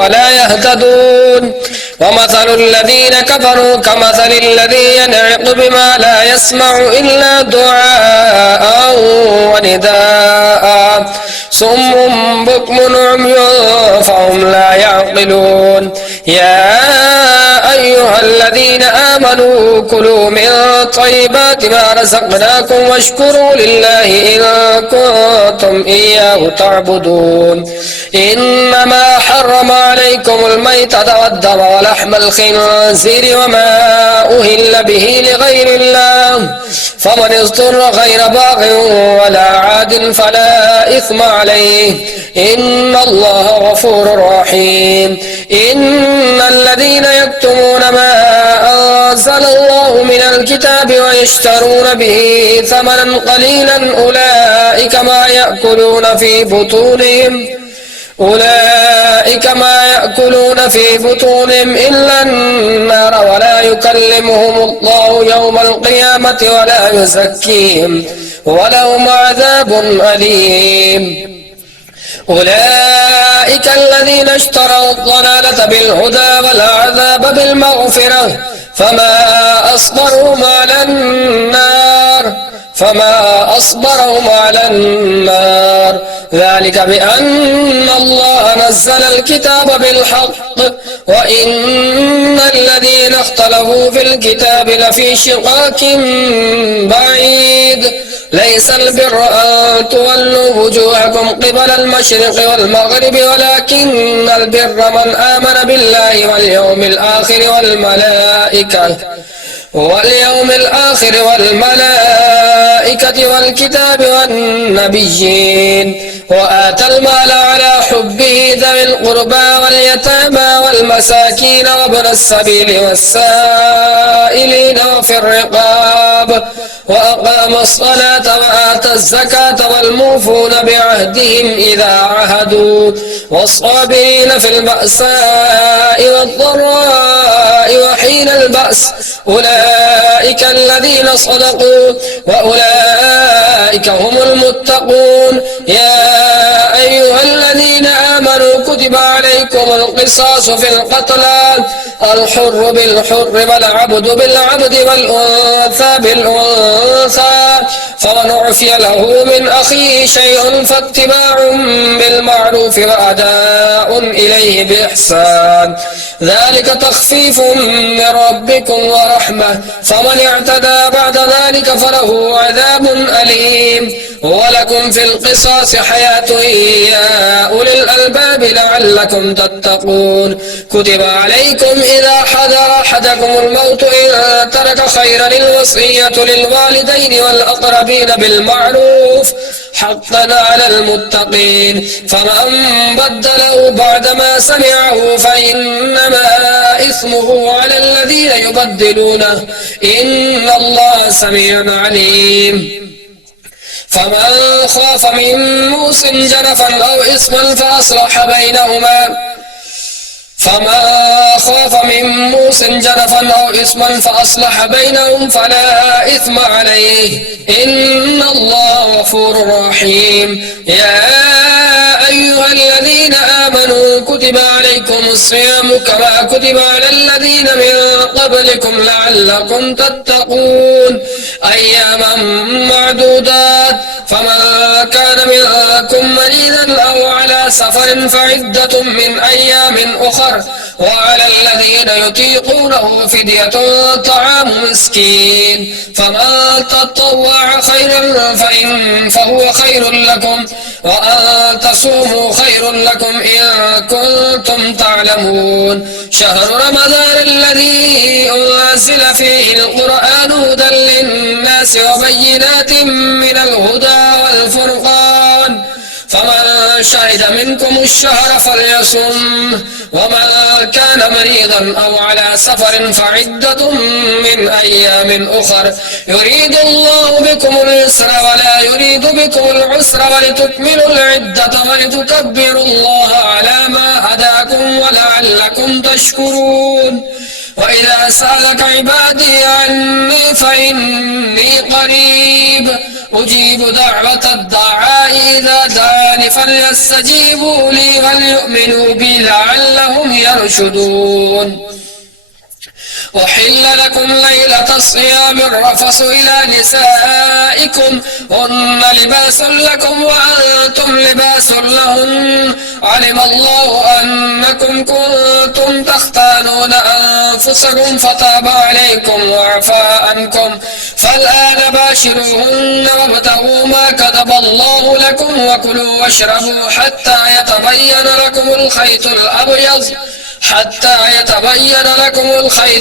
ولا يهتدون ومثل الذين كفروا كمثل الذي ينعق بما لا يسمع إلا دعاء ونداء صم بكم عمي فهم لا يعقلون يا أيها الذين آمنوا كلوا من طيبات ما رزقناكم واشكروا لله إن كنتم إياه تعبدون إنما حرم عليكم الميتة والدم ولحم الخنزير وما أهل به لغير الله فمن اضطر غير باغ ولا عاد فلا إثم عليه إن الله غفور رحيم إن الذين يكتمون ما أنزل الله من الكتاب ويشترون به ثمنا قليلا أولئك ما يأكلون في بطونهم إلا النار ولا يكلمهم الله يوم القيامة ولا يزكيهم ولهم عذاب أليم أولئك الذين اشتروا الضلالة بالهدى والعذاب بالمغفرة فما أصبرهم على النار ذلك بأن الله نزل الكتاب بالحق وإن الذين اختلفوا في الكتاب لفي شقاق بعيد ليس البر أن تولوا وجوهكم قبل المشرق والمغرب ولكن البر من آمن بالله واليوم الآخر واليوم الآخر والملائكة والكتاب والنبيين وآتى المال على حبه ذوي القربى واليتامى والمساكين وابن السبيل والسائلين وفي الرقاب وأقام الصلاة وآتى الزكاة والموفون بعهدهم إذا عهدوا والصابرين في البأساء والضراء وحين البأس أولئك الذين صدقوا وأولئك هم المتقون. يا أيها الذين آمنوا كتب عليكم القصاص في القتلى الحر بالحر والعبد بالعبد والأنثى بالأنثى فمن عفي له من أخيه شيء فاتباع بالمعروف وأداء إليه بإحسان ذلك تخفيف من ربكم ورحمة فمن اعتدى بعد ذلك فله عذاب أليم. ولكم في القصاص حياة يا أولي الألباب لعلكم تتقون. كتب عليكم إذا حضر أحدكم الموت إن ترك خيرا الوصية للوالدين والأقربين بالمعروف حقا على المتقين فمن بدله بعدما سمعه فإنما إثمه على الذين يبدلونه إن الله سميع عليم. فمن خاف من موص جنفا أو إثما فأصلح بينهم فلا إثم عليه إن الله غفور رحيم. يا أيها الذين آمنوا كتب عليكم الصيام كما كتب على الذين من قبلكم لعلكم تتقون أياما معدودات فمن كان منكم مريضا أو على سفر فعدة من أيام أخر وعلى الذين يطيقونه فدية طعام مسكين فمن تطوع خيرا فهو خير لكم وأن تصوموا خير لكم إن كنتم تعلمون. شهر رمضان الذي أنزل فيه القرآن هدى للناس وبينات من الهدى والفرقان فمن شهد منكم الشهر فليصم ومن كان مريضا أو على سفر فعدة من أيام أخر يريد الله بكم اليسر ولا يريد بكم العسر ولتكملوا العدة ولتكبروا الله على ما هداكم ولعلكم تشكرون. وإذا سألك عبادي عني فإني قريب أجيب دعوة الدعاء إذا دعاني فليستجيبوا لي وليؤمنوا بي لعلهم يرشدون. أحل لكم ليلة الصيام الرفث إلى نسائكم هن لباس لكم وأنتم لباس لهن علم الله أنكم كنتم تختانون أنفسكم فتاب عليكم وعفى عنكم فالآن باشروهن وابتغوا ما كتب الله لكم وكلوا واشربوا حتى يتبين لكم الخيط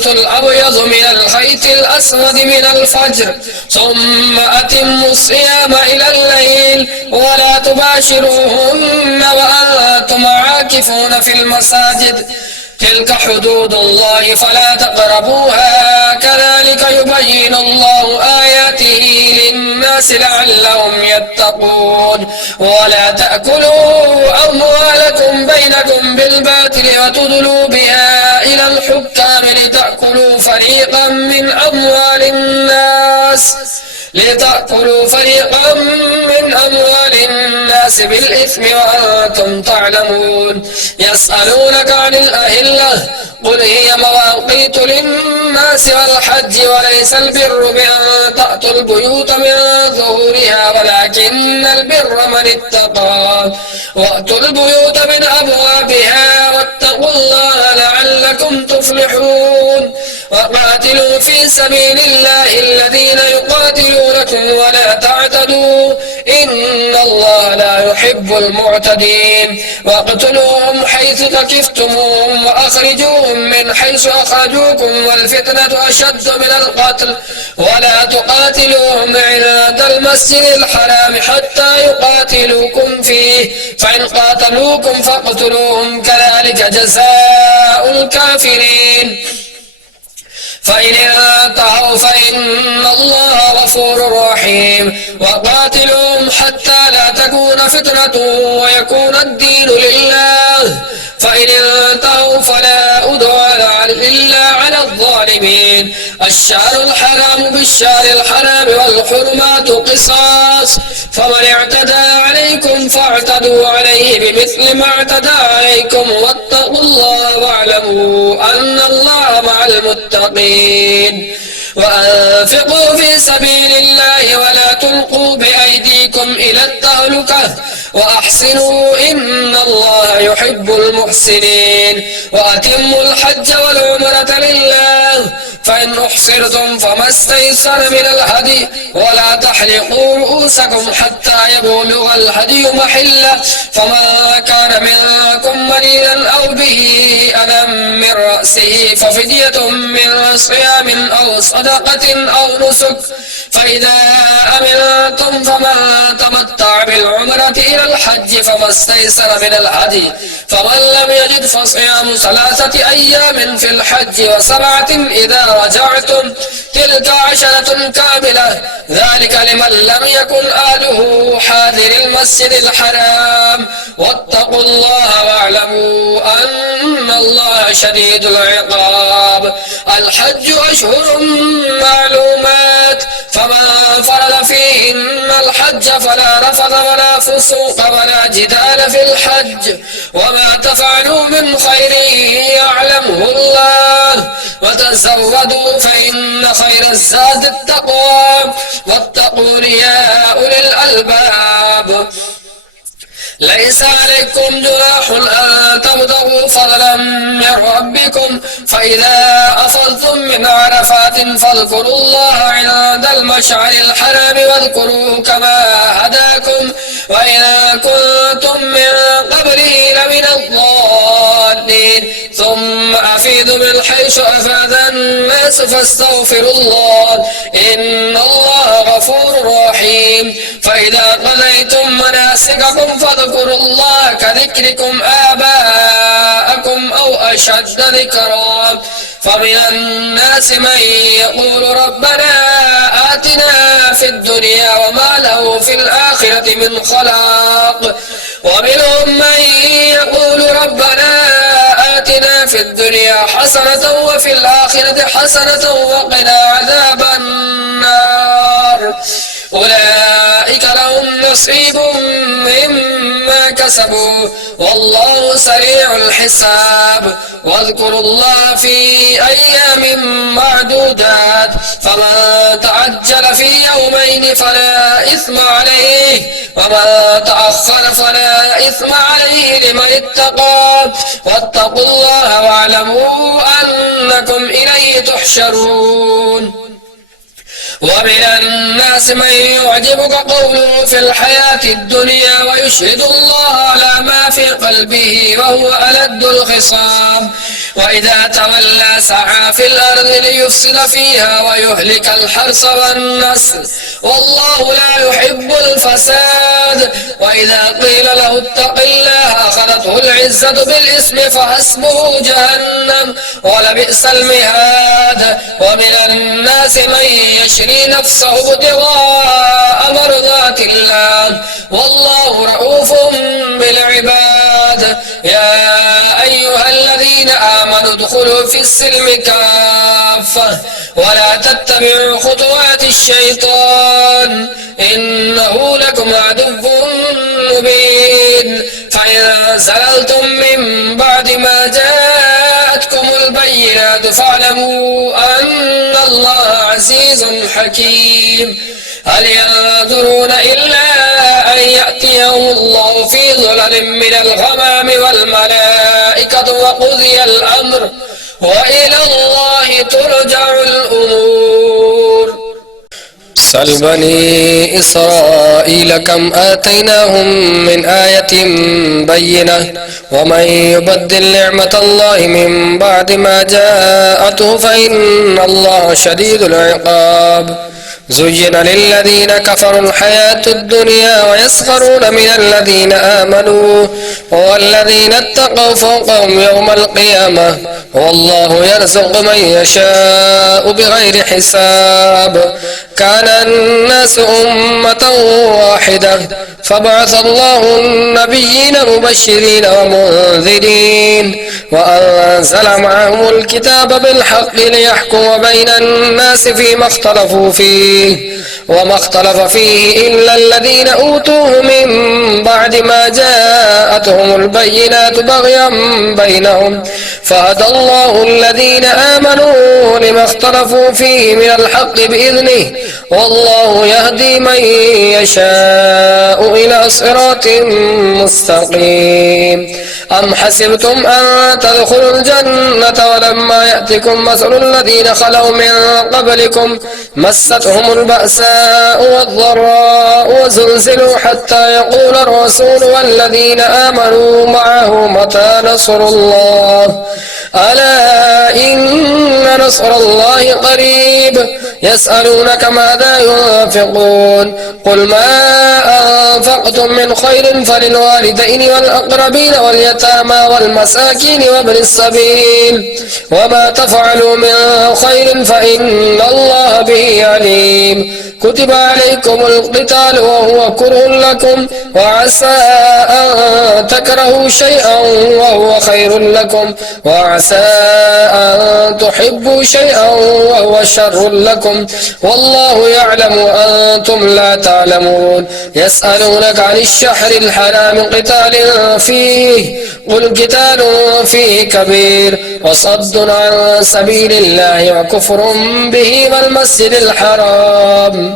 الأبيض من الخيط الأسود من الفجر ثم أتموا الصيام إلى الليل ولا تباشروهن وأنتم عاكفون في المساجد تلك حدود الله فلا تقربوها كذلك يبين الله آياته للناس لعلهم يتقون. ولا تأكلوا أموالكم بينكم بالباطل وتدلوا بها إلى الحكام لتأكلوا فريقا من أموال الناس بالإثم وأنتم تعلمون. يسألونك عن الأهلة قل هي مواقيت للناس والحج وليس البر بأن تأتوا البيوت من ظهورها ولكن البر من اتقى وأتوا البيوت من أبوابها واتقوا الله لعلكم تفلحون. وقاتلوا في سبيل الله الذين يقاتلونكم ولا تعتدوا إن الله لا يحب المعتدين واقتلوهم حيث ثقفتموهم وأخرجوهم من حيث أخرجوكم والفتنة أشد من القتل ولا تقاتلوهم عند المسجد الحرام حتى يقاتلوكم فيه فإن قاتلوكم فاقتلوهم كذلك جزاء الكافرين فإن انتهوا فإن الله غفور رحيم وقاتلوهم حتى لا تكون فتنة ويكون الدين لله فإن انتهوا فلا عدوان إلا على الظالمين الشهر الحرام بالشهر الحرام والحرمات قصاص فمن اعتدى عليكم فاعتدوا عليه بمثل ما اعتدى عليكم واتقوا الله واعلموا أن الله مع المتقين وأنفقوا في سبيل الله ولا تلقوا بأيديكم إلى التهلكة وأحسنوا إن الله يحب المحسنين وأتموا الحج والعمرة لله فإن أحصرتم فما استيسر من الهدي ولا تحلقوا رؤوسكم حتى يبلغ الهدي محله فمن كان منكم مريضا أو به أذى من رأسه ففدية من صيام أو صدقة أو نسك فإذا أمنتم فمن تمتع بالعمرة إلى الحج فما استيسر من الهدي فمن لم يجد فصيام 3 أيام في الحج و7 إذا رجعتم تلك 10 كاملة ذلك لمن لم يكن أهله حاضر المسجد الحرام واتقوا الله واعلموا أن الله شديد العقاب الحج أشهر معلومات فمن فرض فيهن الحج فلا رفث ولا فسوق ولا جدال في الحج وما تفعلوا من خير يعلمه الله وتزودوا فإن خير الزاد التقوى واتقون يا أولي الألباب ليس عليكم جناح أن تبتغوا فضلا من ربكم فإذا أفضتم من عرفات فاذكروا الله عند المشعر الحرام واذكروه كما هداكم وإن كنتم من قبله لمن الضالين ثم أفيدوا من حيث أفاد الناس فاستغفروا الله إن الله غفور رحيم فإذا قضيتم مناسككم فاذكروا الله كذكركم آباءكم أو أشد ذكرا فمن الناس من يقول ربنا آتنا في الدنيا وما له في الآخرة من خلاق ومنهم من يقول ربنا آتنا في الدنيا حسنة وفي الآخرة حسنة وقنا عذاب النار أولئك لهم نصيب مما كسبوا والله سريع الحساب واذكروا الله في أيام معدودات فمن تعجل في يومين فلا إثم عليه ومن تأخر فلا إثم عليه لمن اتقى واتقوا الله واعلموا أنكم إليه تحشرون ومن الناس من يعجبك قوله في الحياة الدنيا ويشهد الله على ما في قلبه وهو ألد الخصام وإذا تولى سعى في الأرض ليفسد فيها ويهلك الحرث والنسل والله لا يحب الفساد وإذا قيل له اتق الله أخذته العزة بالإثم فحسبه جهنم ولبئس المهاد ومن الناس من يشري نفسه ابتغاء مرضات الله والله رؤوف بالعباد يا أيها الذين آمنوا ادخلوا في السلم كافة ولا تتبعوا خطوات الشيطان إنه لكم عدو مبين فإن زللتم من بعد ما جاءتكم البينات فاعلموا أن الله عزيز حكيم هل ينظرون إلا أن يأتيهم الله في ظلل من الغمام والملائكة وقضي الأمر وإلى الله ترجع الأمور. سل بني إسرائيل كم آتيناهم من آية بينة ومن يبدل نعمة الله من بعد ما جاءته فإن الله شديد العقاب. زين للذين كفروا الحياة الدنيا ويسخرون من الذين آمنوا والذين اتقوا فوقهم يوم القيامة والله يرزق من يشاء بغير حساب. كان الناس أمة واحدة فبعث الله النبيين مبشرين ومنذرين وأنزل معهم الكتاب بالحق ليحكم بين الناس فيما اختلفوا فيه وما اختلف فيه إلا الذين أوتوه من بعد ما جاءتهم البينات بغيا بينهم فهدى الله الذين آمنوا لما اختلفوا فيه من الحق بإذنه والله يهدي من يشاء إلى صراط مستقيم. أم حسبتم أن تدخلوا الجنة ولما يأتكم مثل الذين خلوا من قبلكم مستهم البأساء والضراء وزلزلوا حتى يقول الرسول والذين آمنوا معه متى نصر الله ألا إن نصر الله قريب. يسألونك ماذا ينفقون قل ما أنفقتم من خير فللوالدين والأقربين واليتامى والمساكين وابن السبيل وما تفعلوا من خير فإن الله به عليم. كتب عليكم القتال وهو كره لكم وعسى أن تكرهوا شيئا وهو خير لكم وعسى أن تحبوا شيئا وهو شر لكم والله يعلم وأنتم لا تعلمون. يسألونك عن الشهر الحرام قتال فيه قل قتال فيه كبير وصد عن سبيل الله وكفر به والمسجد الحرام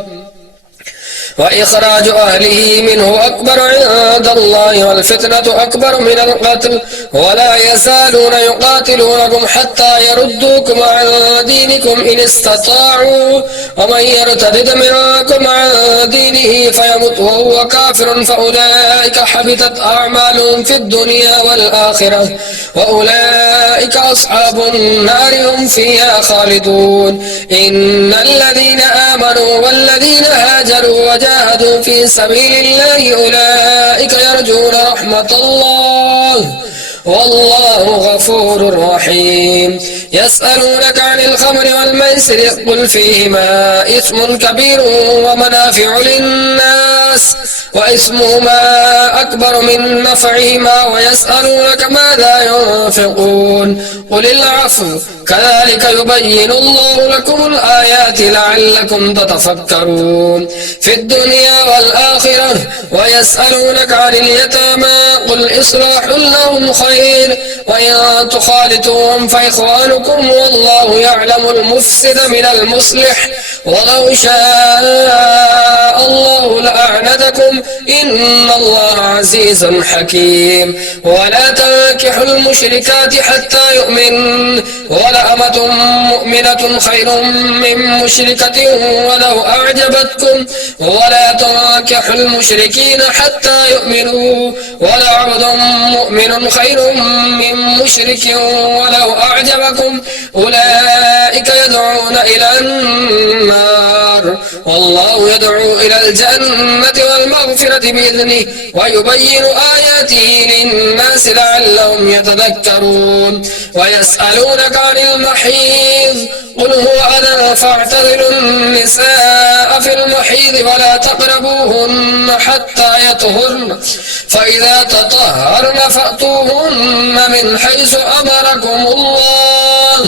وإخراج أهله منه أكبر عند الله والفتنة أكبر من القتل ولا يزالون يقاتلونكم حتى يردوكم عن دينكم إن استطاعوا ومن يرتد منكم عن دينه فيمت وهو كافر فأولئك حبطت أعمالهم في الدنيا والآخرة وأولئك أصحاب النار هم فيها خالدون. إن الذين آمنوا والذين هاجروا وجاهدوا في سبيل الله أولئك يرجون رحمة الله والله غفور رحيم. يسألونك عن الخمر والميسر قل فيهما إثم كبير ومنافع للناس وإثمهما أكبر من نفعهما ويسألونك ماذا ينفقون قل العفو كذلك يبين الله لكم الآيات لعلكم تتفكرون في الدنيا والآخرة. ويسألونك عن اليتامى قل إصلاح لهم خير وإن تخالطوهم فإخوانكم والله يعلم المفسد من المصلح ولو شاء الله لأعنتكم إن الله عزيز حكيم. ولا تنكحوا المشركات حتى يؤمن ولأمة مؤمنة خير من مشركة ولو أعجبتكم ولا تنكحوا المشركين حتى يؤمنوا ولعبد مؤمن خير من مشرك ولو أعجبكم أولئك يدعون إلى النار والله يدعو إلى الجنة والمغفرة بإذنه ويبين آياته للناس لعلهم يتذكرون. ويسألونك عن المحيض قل هو أذى فاعتزلوا النساء في المحيض ولا تقربوهن حتى يطهرن فإذا تطهرن فأتوهن من حيث أمركم الله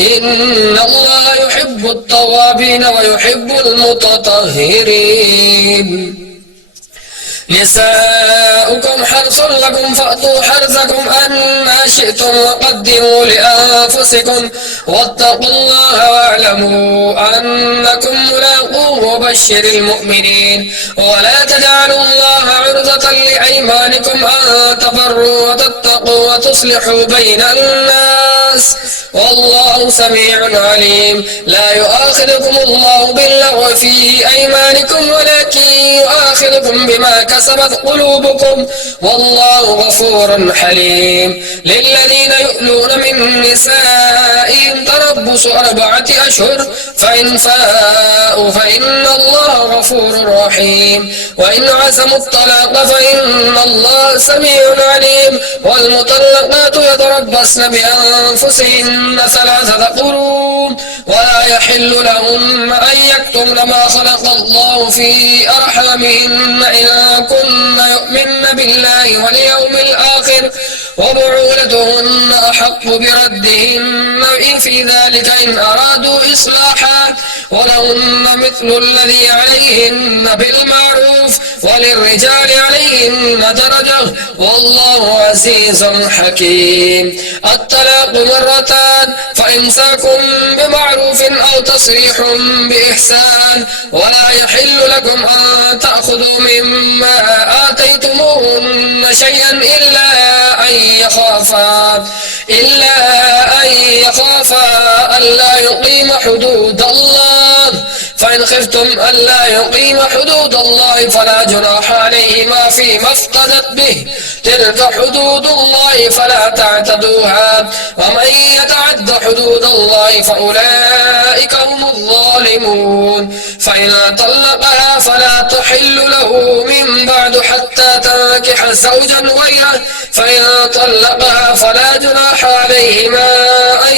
إن الله يحب التوابين ويحب المتطهرين. نساؤكم حرث لكم فأتوا حرثكم أنما شئتم وقدموا لأنفسكم واتقوا الله واعلموا أنكم ملاقوه وبشر المؤمنين. ولا تجعلوا الله عرضة لأيمانكم أن تبروا وتتقوا وتصلحوا بين الناس والله سميع عليم. لا يؤاخذكم الله باللغو في أيمانكم ولكن يؤاخذكم بما كسبت قلوبكم والله غفور حليم. للذين يؤلون من نسائهم تربص 4 أشهر فإن فاءوا فإن الله غفور رحيم. وإن عزموا الطلاق فإن الله سميع عليم. والمطلقات يتربصن بأنفسهن 3 قروء ولا يحل لهن أن يكتمن ما خلق الله في أرحامهن إن كن يؤمن بالله واليوم الآخر وبعولتهن أحق بردهن في ذلك إن أرادوا إصلاحا ولهن مثل الذي عليهن بالمعروف وللرجال عليهن درجة والله عزيز حكيم. الطلاق 2 فإمساك بمعروف أو تصريح بإحسان. ولا يحل لكم أن تأخذوا مما آتيتموهن شيئا إلا أن يخافا ألا يقيم حدود الله. فإن خفتم ألا يقيم حدود الله فلا جناح عليهما فيما افتدت به. تلك حدود الله فلا تعتدوها ومن يتعد حدود الله فأولئك هم الظالمون. فإن طلقها فلا تحل له من بعد حتى تنكح زوجا غيره. فإن طلقها فلا جناح عليهما أن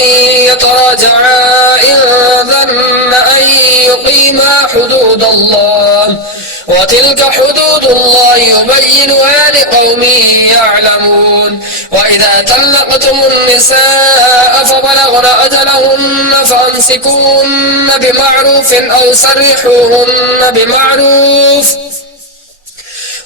يتراجعا إن ظن أن يقيما حدود الله وتلك حدود الله يبينها لقوم يعلمون. وإذا طلقتم النساء فبلغن أجلهن فأمسكوهن بمعروف أو سرحوهن بمعروف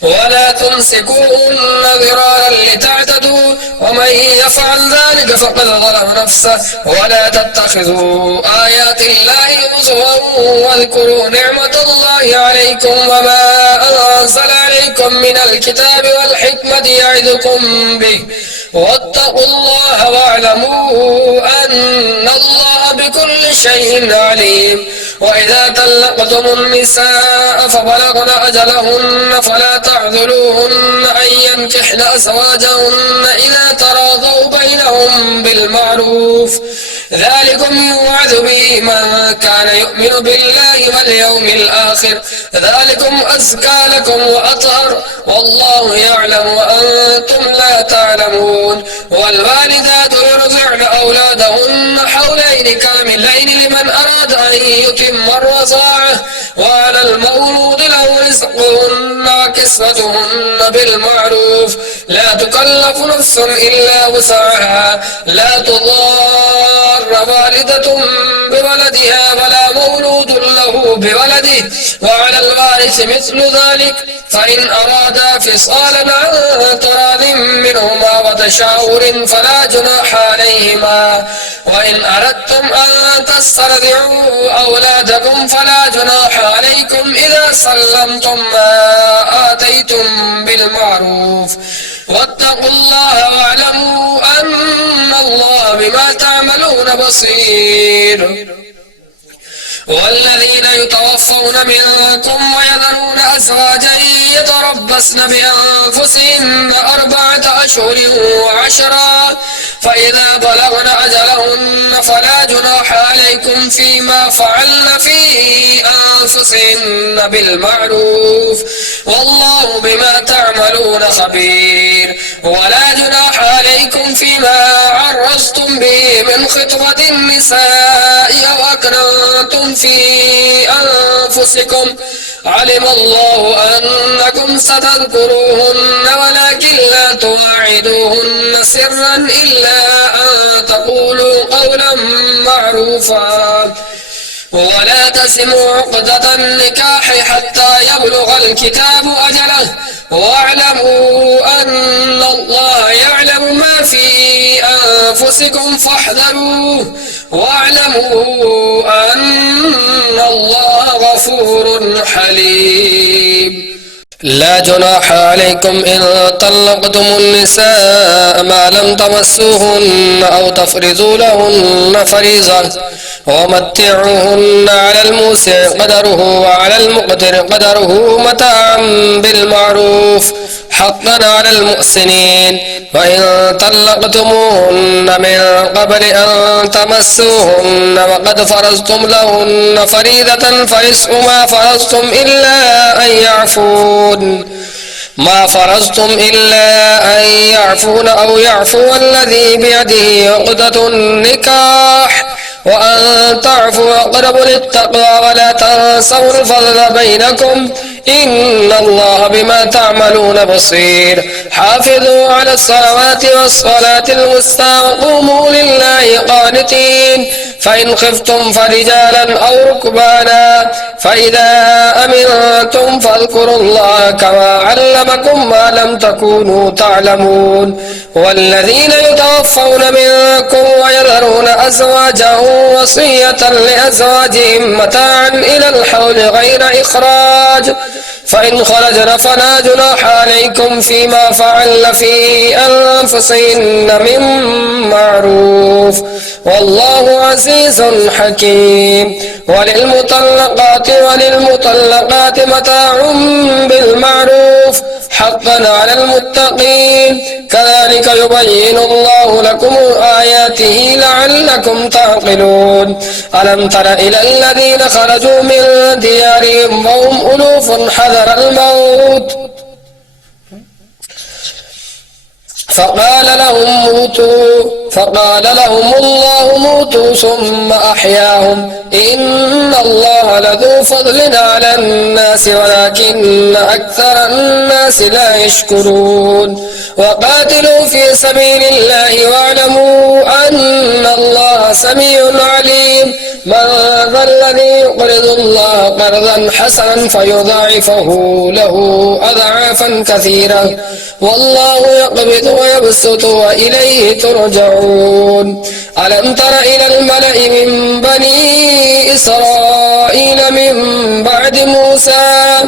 ولا تمسكوهن ضرارا لتعتدوا ومن يفعل ذلك فقد ظلم نفسه. ولا تتخذوا آيات الله هزوا واذكروا نعمة الله عليكم وما أنزل عليكم من الكتاب والحكمة يعظكم به واتقوا الله واعلموا أن الله بكل شيء عليم. وإذا طلقتم النساء فبلغن أجلهن فلا تعذلوهن أن ينكحن أزواجهن إذا تراضوا بينهم بالمعروف. ذلكم يوعظ به من كان يؤمن بالله واليوم الآخر ذلكم أزكى لكم وأطهر والله يعلم وأنتم لا تعلمون. والوالدات يرضعن أولادهن حولين كاملين لمن أراد أن يتم الرضاعة وعلى المولود له رزقهن وكسوتهن بالمعروف. لا تكلف نفس إلا وسعها. لا تضار والدة بولدها ولا مولود له بولده وعلى الوارث مثل ذلك فإن أرادا فصالا عن تراض منهما وتشاور فلا جناح عليهما. وإن أردتم أن تسترضعوا أولادكم فلا جناح عليكم إذا سلمتم ما آتيتم بالمعروف. واتقوا الله واعلموا أن الله بما تعملون بصير. والذين يتوفون منكم ويذرون أزواجا يتربصن بأنفسهن 4 أشهر و10 فإذا بلغن أجلهن فلا جناح عليكم فيما فعلن في أنفسهن بالمعروف والله بما تعملون خبير. ولا جناح عليكم فيما عرضتم به من خطبة النساء أو أكننتم في أنفسكم علم الله أنكم ستذكروهن ولكن لا تواعدوهن سرا إلا أن تقولوا قولا معروفا. ولا تسموا عقدة النكاح حتى يبلغ الكتاب أجله واعلموا أن الله يعلم ما في أنفسكم فاحذروه واعلموا أن الله غفور حليم. لا جناح عليكم إن طلقتم النساء ما لم تمسوهن أو تفرضوا لهن فريضة ومتعوهن على الموسع قدره وعلى المقتر قدره متاعا بالمعروف حقا على المحسنين. وإن طلقتموهن من قبل أن تمسوهن وقد فرضتم لهن فريضة فنصف ما فرضتم إلا أن يعفون أو يعفو الذي بيده عقدة النكاح وأن تعفوا أقرب للتقوى ولا تنسوا الفضل بينكم إن الله بما تعملون بصير. حافظوا على الصلوات والصلاة الوسطى وقوموا لله قانتين. فإن خفتم فرجالا أو ركبانا فإذا أمنتم فاذكروا الله كما علمكم ما لم تكونوا تعلمون. والذين يتوفون منكم ويذرون أزواجا وصية لأزواجهم متاعا إلى الحول غير إخراج فإن خرجن فلا جناح عليكم فيما فعلن في أنفسهن من معروف والله عزيز حكيم. وللمطلقات متاع بالمعروف حقا على المتقين كذلك يبين الله لكم آياته لعلكم تعقلون. ألم تر إلى الذين خرجوا من ديارهم وهم ألوف حذر الموت فقال لهم الله موتوا ثم أحياهم إن الله لذو فضل على الناس ولكن أكثر الناس لا يشكرون. وقاتلوا في سبيل الله واعلموا أن الله سميع عليم. من ذا الذي يقرض الله قرضا حسنا فيضاعفه له أضعافا كثيرة والله يقبض ويبسط وإليه ترجعون. ألم تر إلى الملأ من بني إسرائيل من بعد موسى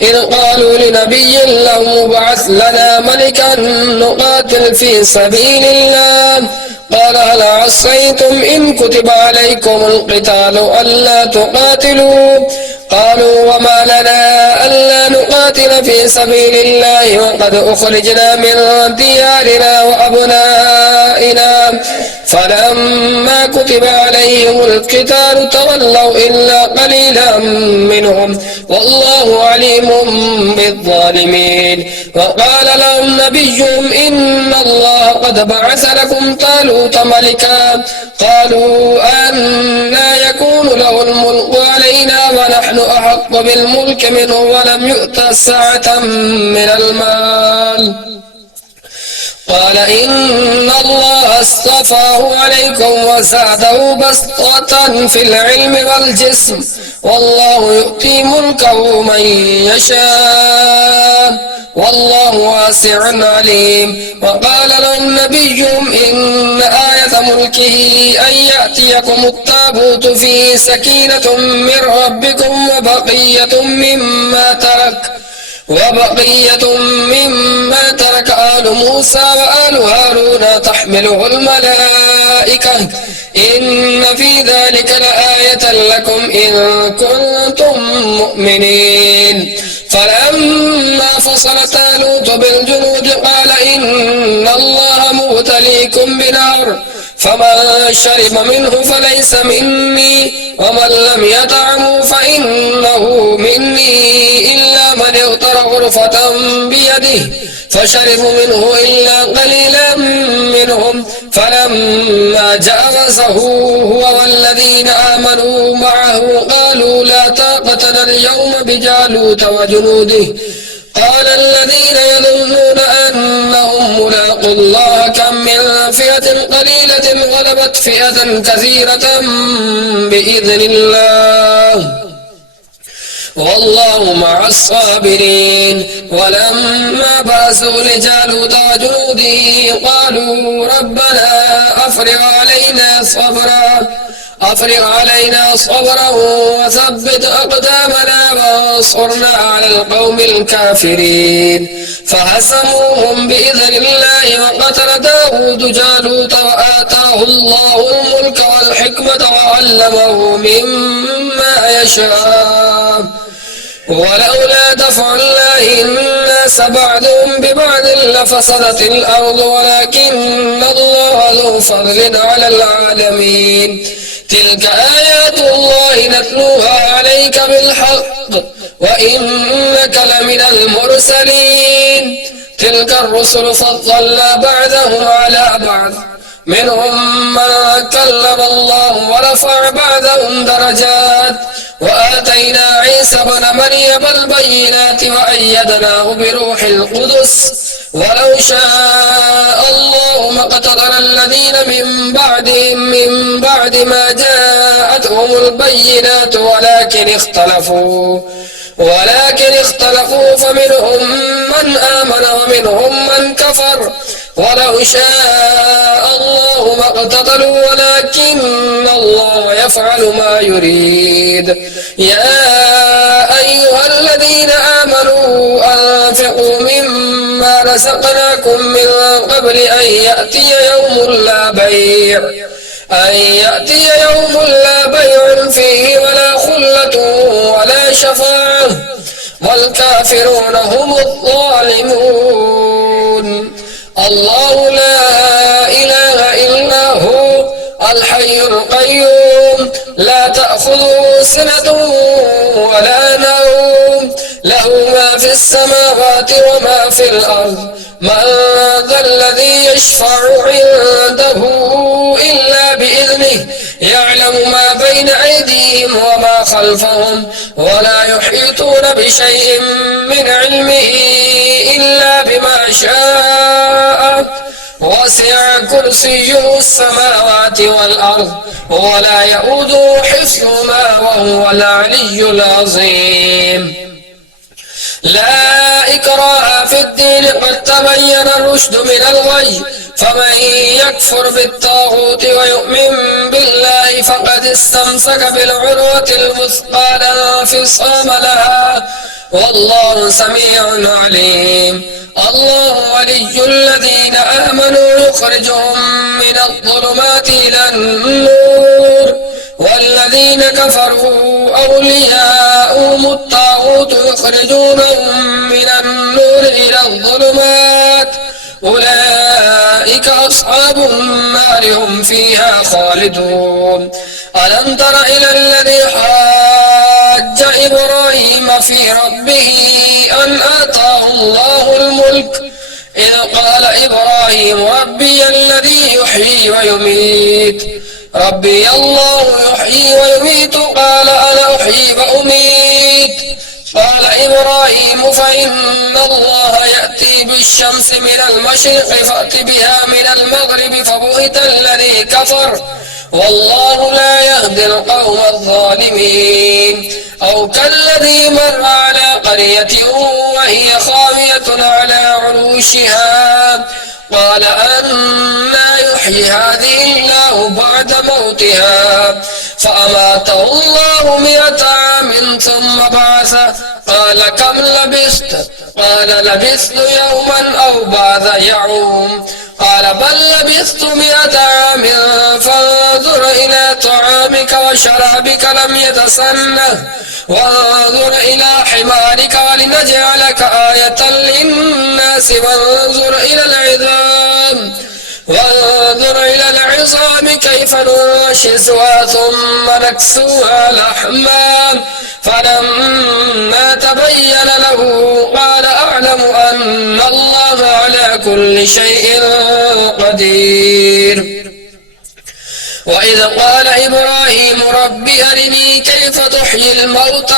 إذ قالوا لنبي له ابعث لنا ملكا نقاتل في سبيل الله قال هل عصيتم إن كتب عليكم القتال ألا تقاتلوا قالوا وما لنا ألا نقاتل في سبيل الله وقد أخرجنا من ديارنا وأبنائنا فلما كتب عليهم القتال تولوا إلا قليلا منهم والله عليم بالظالمين. وقال لهم نبيهم إن الله قد بعث لكم طالوت ملكا قالوا أنى يكون له الملك علينا ونحن أحق بالملك منه ولم يؤت سعة من المال قال إن الله اصطفاه عليكم وزاده بسطة في العلم والجسم والله يؤتي ملكه من يشاء والله واسع عليم. وقال لهم نبيهم إن آية ملكه أن يأتيكم التابوت فيه سكينة من ربكم وبقية مما ترك آل موسى وآل هارون تحمله الملائكة إن في ذلك لآية لكم إن كنتم مؤمنين. فلما فصل طالوت بالجنود قال إن الله مبتليكم بنار فمن شرب منه فليس مني ومن لم يطعمه فإنه مني إلا من اغترف غرفة بيده فشربوا منه إلا قليلا منهم فلما جاوزه هو والذين آمنوا معه قالوا لا طاقة اليوم بجالوت وجنوده قال الذين يظنون أنهم ملاقوا الله كم من فئة قليلة غلبت فئة كثيرة بإذن الله والله مع الصابرين. ولما باسوا لجالوت وجنوده قالوا ربنا أفرغ علينا صبرا أفرغ علينا صبرا وثبت أقدامنا وانصرنا على القوم الكافرين فهزموهم بإذن الله وقتل داود جالوت وآتاه الله الملك والحكمة وعلمه مما يشاء ولولا دفع الله الناس بعضهم ببعض لفسدت الأرض ولكن الله ذو فضل على العالمين تلك آيات الله نتلوها عليك بالحق وإنك لمن المرسلين تلك الرسل فضلنا بعضهم على بعض منهم من كلم الله ورفع بعضهم درجات وآتينا عيسى ابن مريم البينات وأيدناه بروح القدس ولو شاء الله ما اقتتل الذين من بعدهم من بعد ما جاءتهم البينات ولكن اختلفوا فمنهم من آمن ومنهم من كفر ولو شاء الله ما اقتتلوا ولكن الله يفعل ما يريد يا أيها الذين آمنوا أنفقوا مما رزقناكم من قبل أن يأتي يوم لا بيع فيه ولا خلة ولا شفاعة والكافرون هم الظالمون الله لا إله إلا هو الحي القيوم لا تأخذه سنة ولا نوم له ما في السماوات وما في الأرض من ذا الذي يشفع عنده إلا بإذنه يعلم ما بين أيديهم وما خلفهم ولا يحيطون بشيء من علمه إلا بما شاء وسع كرسيه السماوات والأرض ولا يؤوده حفظهما وهو العلي العظيم لا إكراه في الدين قد تبين الرشد من الغي فمن يكفر بالطاغوت ويؤمن بالله فقد استمسك بالعروة الوثقى لا انفصام لها والله سميع عليم الله ولي الذين آمنوا يخرجهم من الظلمات إلى النور والذين كفروا أولياؤهم الطاغوت يخرجونهم من النور إلى الظلمات أولئك أصحاب النار هم فيها خالدون ألم تر إلى الذي حاج إبراهيم في ربه أن آتاه الله الملك إذ قال إبراهيم ربي الذي يحيي ويميت ربي الله يحيي ويميت قال أنا أحيي وأميت قال إبراهيم فإن الله يأتي بالشمس من المشرق فأت بها من المغرب فبهت الذي كفر والله لا يهدي القوم الظالمين أو كالذي مر على قرية وهي خاوية على عروشها قال أنى يحيي هذه الله بعد موتها فأماته الله 100 عام ثم بعثه قال كم لبثت قال لبثت يوما أو بعض يوم قال بل لبثت 100 عام فانظر إلى طعامك وشرابك لم يتسنه وانظر إلى حمارك ولنجعلك آية للناس وانظر إلى العظام كيف ننشزها ثم نكسوها لحما فلما تبين له قال أعلم أن الله على كل شيء قدير وإذ قال إبراهيم رب أرني كيف تحيي الموتى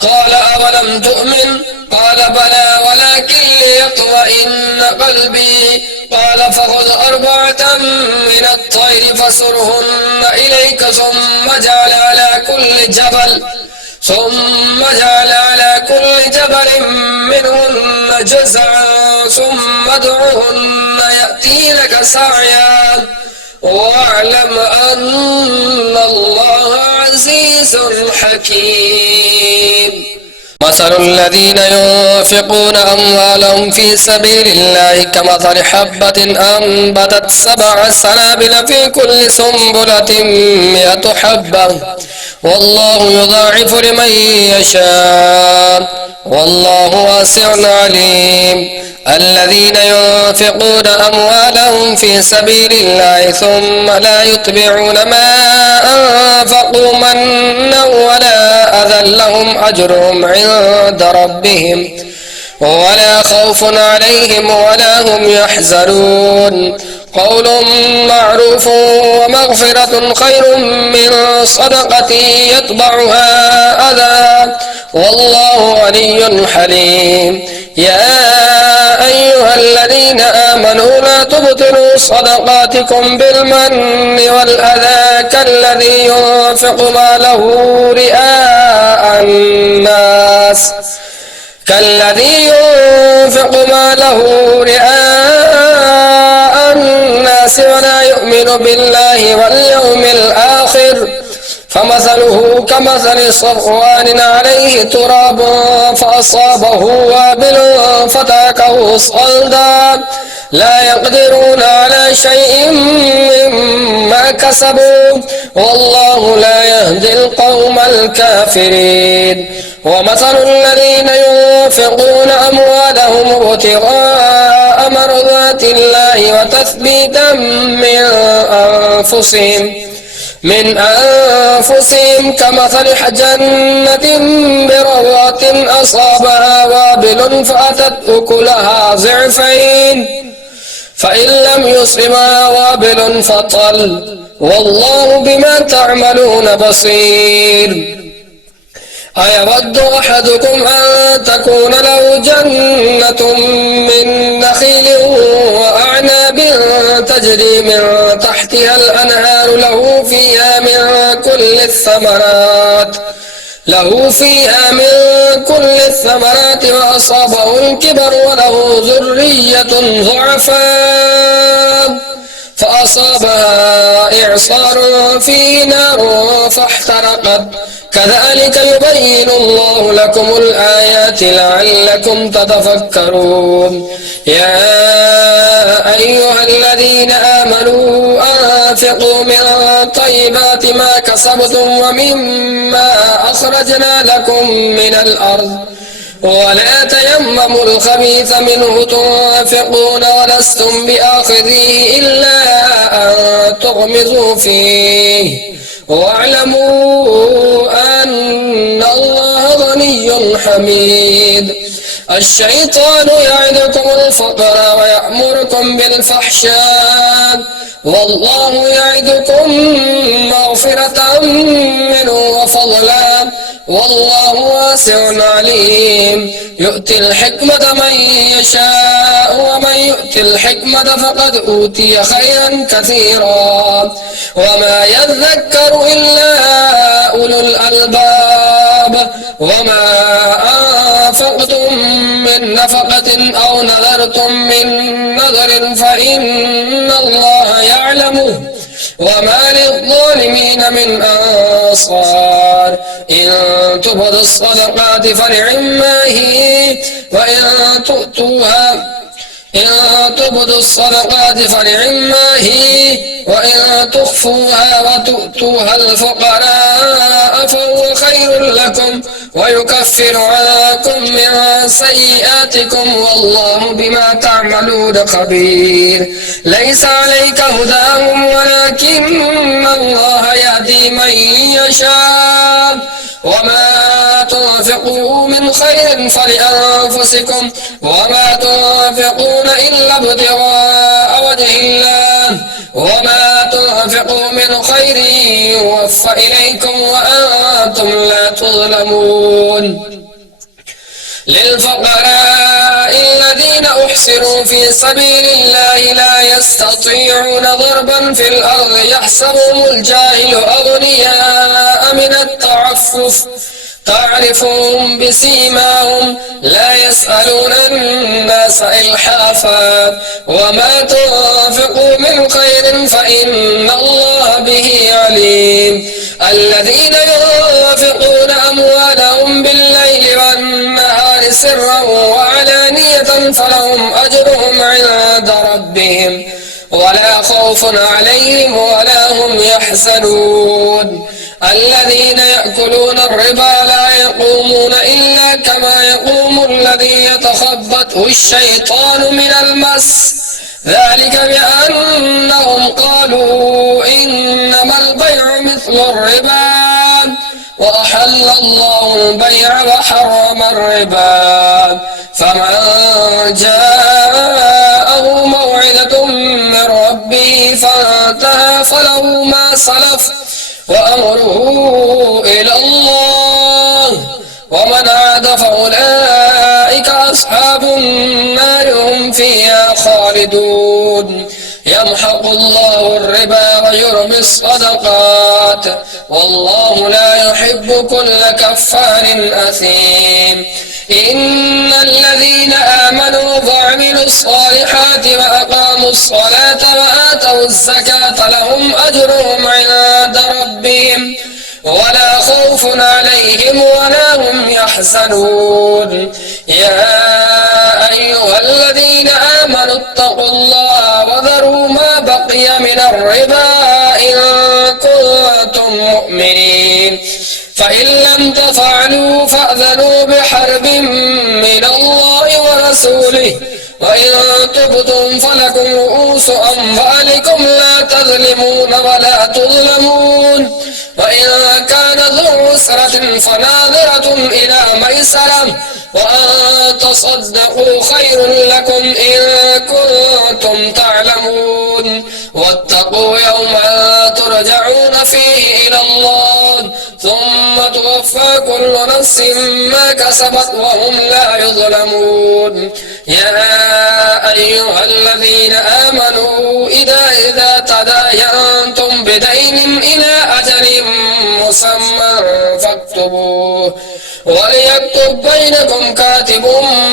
قال أولم تؤمن قال بلى ولكن ليطمئن قلبي قال فخذ 4 من الطير فصرهن إليك ثم اجعل على كل جبل منهن جزعا ثم ادعهن يأتينك سعيا واعلم أن الله عزيز حكيم. مثل الذين ينفقون أموالهم في سبيل الله كمثل حبة أنبتت 7 سنابل في كل سنبلة 100 حبة والله يضاعف لمن يشاء والله واسع عليم. الذين ينفقون أموالهم في سبيل الله ثم لا يتبعون ما أنفقوا منا ولا أذى لهم أجرهم عند ربهم ولا خوف عليهم ولا هم يحزنون. قول معروف ومغفرة خير من صدقة يتبعها أذى والله غني حليم. يا أيها الذين آمنوا لا تبطلوا صدقاتكم بالمن والأذى كالذي ينفق ماله رئاء الناس ولا يؤمن بالله واليوم الآخر فمثله كمثل صفوان عليه تراب فأصابه وابل فتركه صلدا لا يقدرون على شيء مما كسبوا والله لا يهدي القوم الكافرين. ومثل الذين ينفقون أموالهم ابتغاء مرضات الله وتثبيتا من أنفسهم كمثل جنة برواة أصابها وابل فأتت أكلها ضعفين فإن لم يصبها وابل فطل والله بما تعملون بصير. أيود أحدكم أن تكون له جنة من نخيل وأعناب تجري من تحتها الأنهار له فيها من كل الثمرات وأصابه الكبر وله ذرية ضعفاء فأصابها إعصار فيه نار فاحترقت كذلك يبين الله لكم الآيات لعلكم تتفكرون. يا أيها الذين آمنوا أنفقوا من طيبات ما كسبتم ومما أخرجنا لكم من الأرض ولا تيمموا الخبيث منه تنفقون ولستم بآخذيه إلا أن تغمضوا فيه واعلموا أن الله غني حميد. الشيطان يعدكم الفقر ويأمركم بالفحشاء والله يعدكم مغفرة منه وفضلا والله واسع عليم. يؤتي الحكمة من يشاء ومن يؤتي الحكمة فقد أوتي خيرا كثيرا وما يذكر إلا أولو الألباب. وما أنفقتم من نفقة أو نذرتم من نذر فإن الله يعلمه وما للظالمين من أنصار. إن تبدوا الصدقات فنعما هي وإن وإن تخفوها وتؤتوها الفقراء فهو خير لكم ويكفر عنكم من سيئاتكم والله بما تعملون خبير. ليس عليك هداهم ولكن الله يهدي من يشاء وما تنفقوا من خير فلأنفسكم وما تنفقون إلا ابتغاء وجه الله وما تنفقوا من خير يوفى إليكم وأنتم لا تظلمون. للفقراء الذين أحصروا في سبيل الله لا يستطيعون ضربا في الأرض يحسبهم الجاهل أغنياء من التعفف تعرفهم بسيماهم لا يسألون الناس إلحافا وما تنفقوا من خير فإن الله به عليم الذين ينفقون أموالهم بالليل والنهار سرا وعلانية فلهم أجرهم عند ربهم ولا خوف عليهم ولا هم يحزنون الذين يأكلون الربا لا يقومون إلا كما يقوم الذي يتخبطه الشيطان من المس ذلك بأنهم قالوا إنما البيع مثل الربا وأحل الله البيع وحرم الربا فمن جاءه موعظة من ربه فانتهى فله ما سلف وأمره إلى الله ومن عاد فأولئك أصحاب النار هم فيها خالدون يمحق الله الربا ويربي الصدقات والله لا يحب كل كفار أثيم إن الذين آمنوا وعملوا الصالحات وأقاموا الصلاة وآتوا الزكاة لهم أجرهم عند ربهم ولا خوف عليهم ولا هم يحزنون يا أيها الذين آمنوا اتقوا الله وذروا ما بقي من الربا إن كنتم مؤمنين فإن لم تفعلوا فأذنوا بحرب من الله ورسوله وإن تبتم فلكم رؤوس أموالكم لا تظلمون ولا تظلمون وإن كان ذو عسرة فناظرة إلى ميسرة وأن تصدقوا خير لكم إن كنتم تعلمون واتقوا يوما ترجعون فيه إلى الله ثم توفى كل نفس ما كسبت وهم لا يظلمون يا أيها الذين آمنوا إذا تداينتم بدين إلى أجل مسمى فاكتبوه وليكتب بينكم كاتب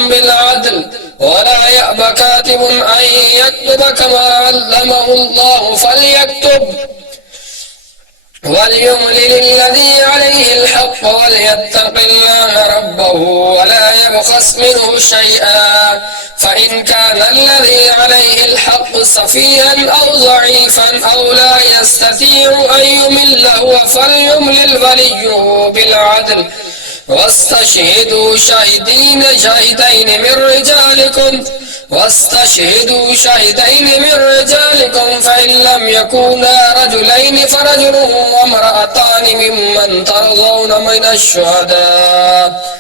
بالعدل ولا يأب كاتب أن يكتب كما علمه الله فليكتب وليملل الذي عليه الحق وليتق الله ربه ولا يبخس منه شيئا فإن كان الذي عليه الحق سفيها أو ضعيفا أو لا يستطيع أن يمل هو فليملل وليه بالعدل واستشهدوا شهدين من رجالكم فإن لم يكونا رجلين فرجل وامرأتان ممن ترضون من الشهداء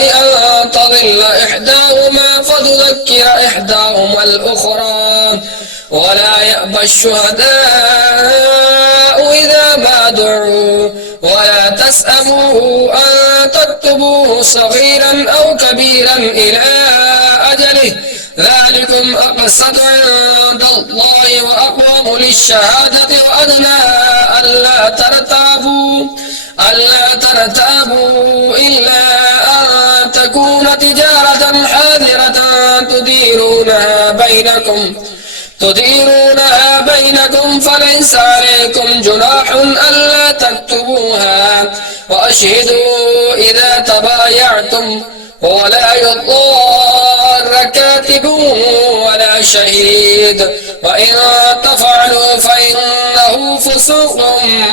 أن تضل إحداهما فتذكر إحداهما الأخرى ولا يأبى الشهداء إذا ما دعوا ولا تسأموا أن تكتبوه صغيرا أو كبيرا إلى أجله ذلكم أقسط عند الله وأقوم للشهادة وأدنى ألا ترتابوا إلا أن تكون تجارة حاضرة تديرونها بينكم فليس عليكم جناح ألا تكتبوها وأشهدوا إذا تبايعتم ولا يضار كاتب ولا شهيد وإن تفعلوا فإنه فسوق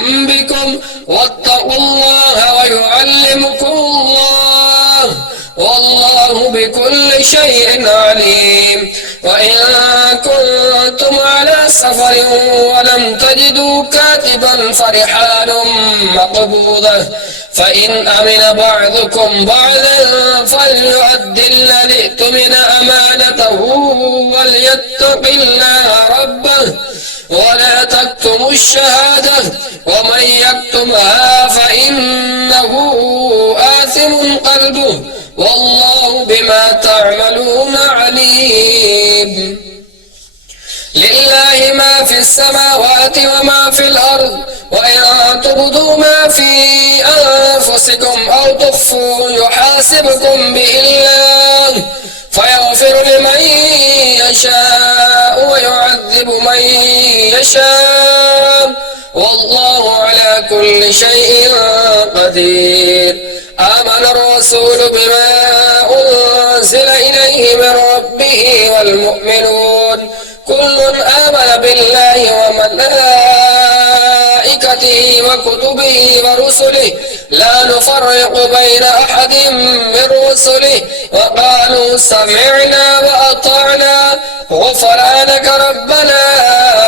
بكم واتقوا الله ويعلمكم الله والله بكل شيء عليم وإن كنتم على سفر ولم تجدوا كاتبا فرحال مقبوضة فإن أمن بعضكم بعضا فليؤد الذي اؤتمن أمانته وليتق الله ربه ولا تكتموا الشهادة ومن يكتمها فإنه آثم قلبه والله بما تعملون عليم لله ما في السماوات وما في الأرض وإن تبدوا ما في أنفسكم أو تخفوا يحاسبكم به الله فيغفر لمن يشاء ويعذب من يشاء والله على كل شيء قدير. آمن الرسول بما أنزل إليه من ربه والمؤمنون كل آمن بالله وملائكته وكتبه ورسله لا نفرق بين أحد من رسله وقالوا سمعنا وأطعنا غفرانك ربنا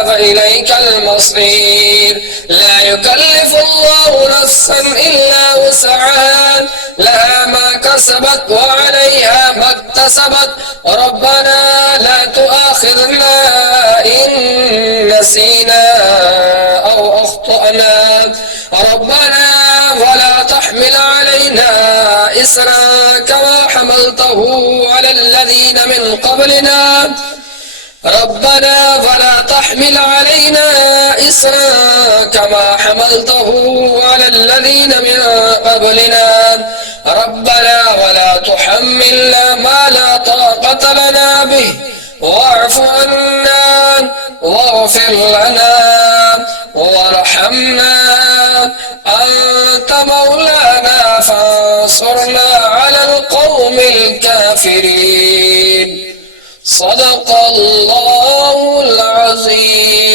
وإليك المصير. لا يكلف الله نفسا إلا وسعها لها ما كسبت وعليها ما اكتسبت ربنا لا تؤاخذنا إن نسينا أو أخطأنا ربنا ولا تحمل علينا إسرا كما حملته على الذين من قبلنا ربنا ولا تحمل علينا إسرا كما حملته على الذين من قبلنا ربنا ولا تحملنا ما لا طاقة لنا به واعف عنا واغفر لنا وارحمنا أنت مولانا فانصرنا على القوم الكافرين. صدق الله العظيم.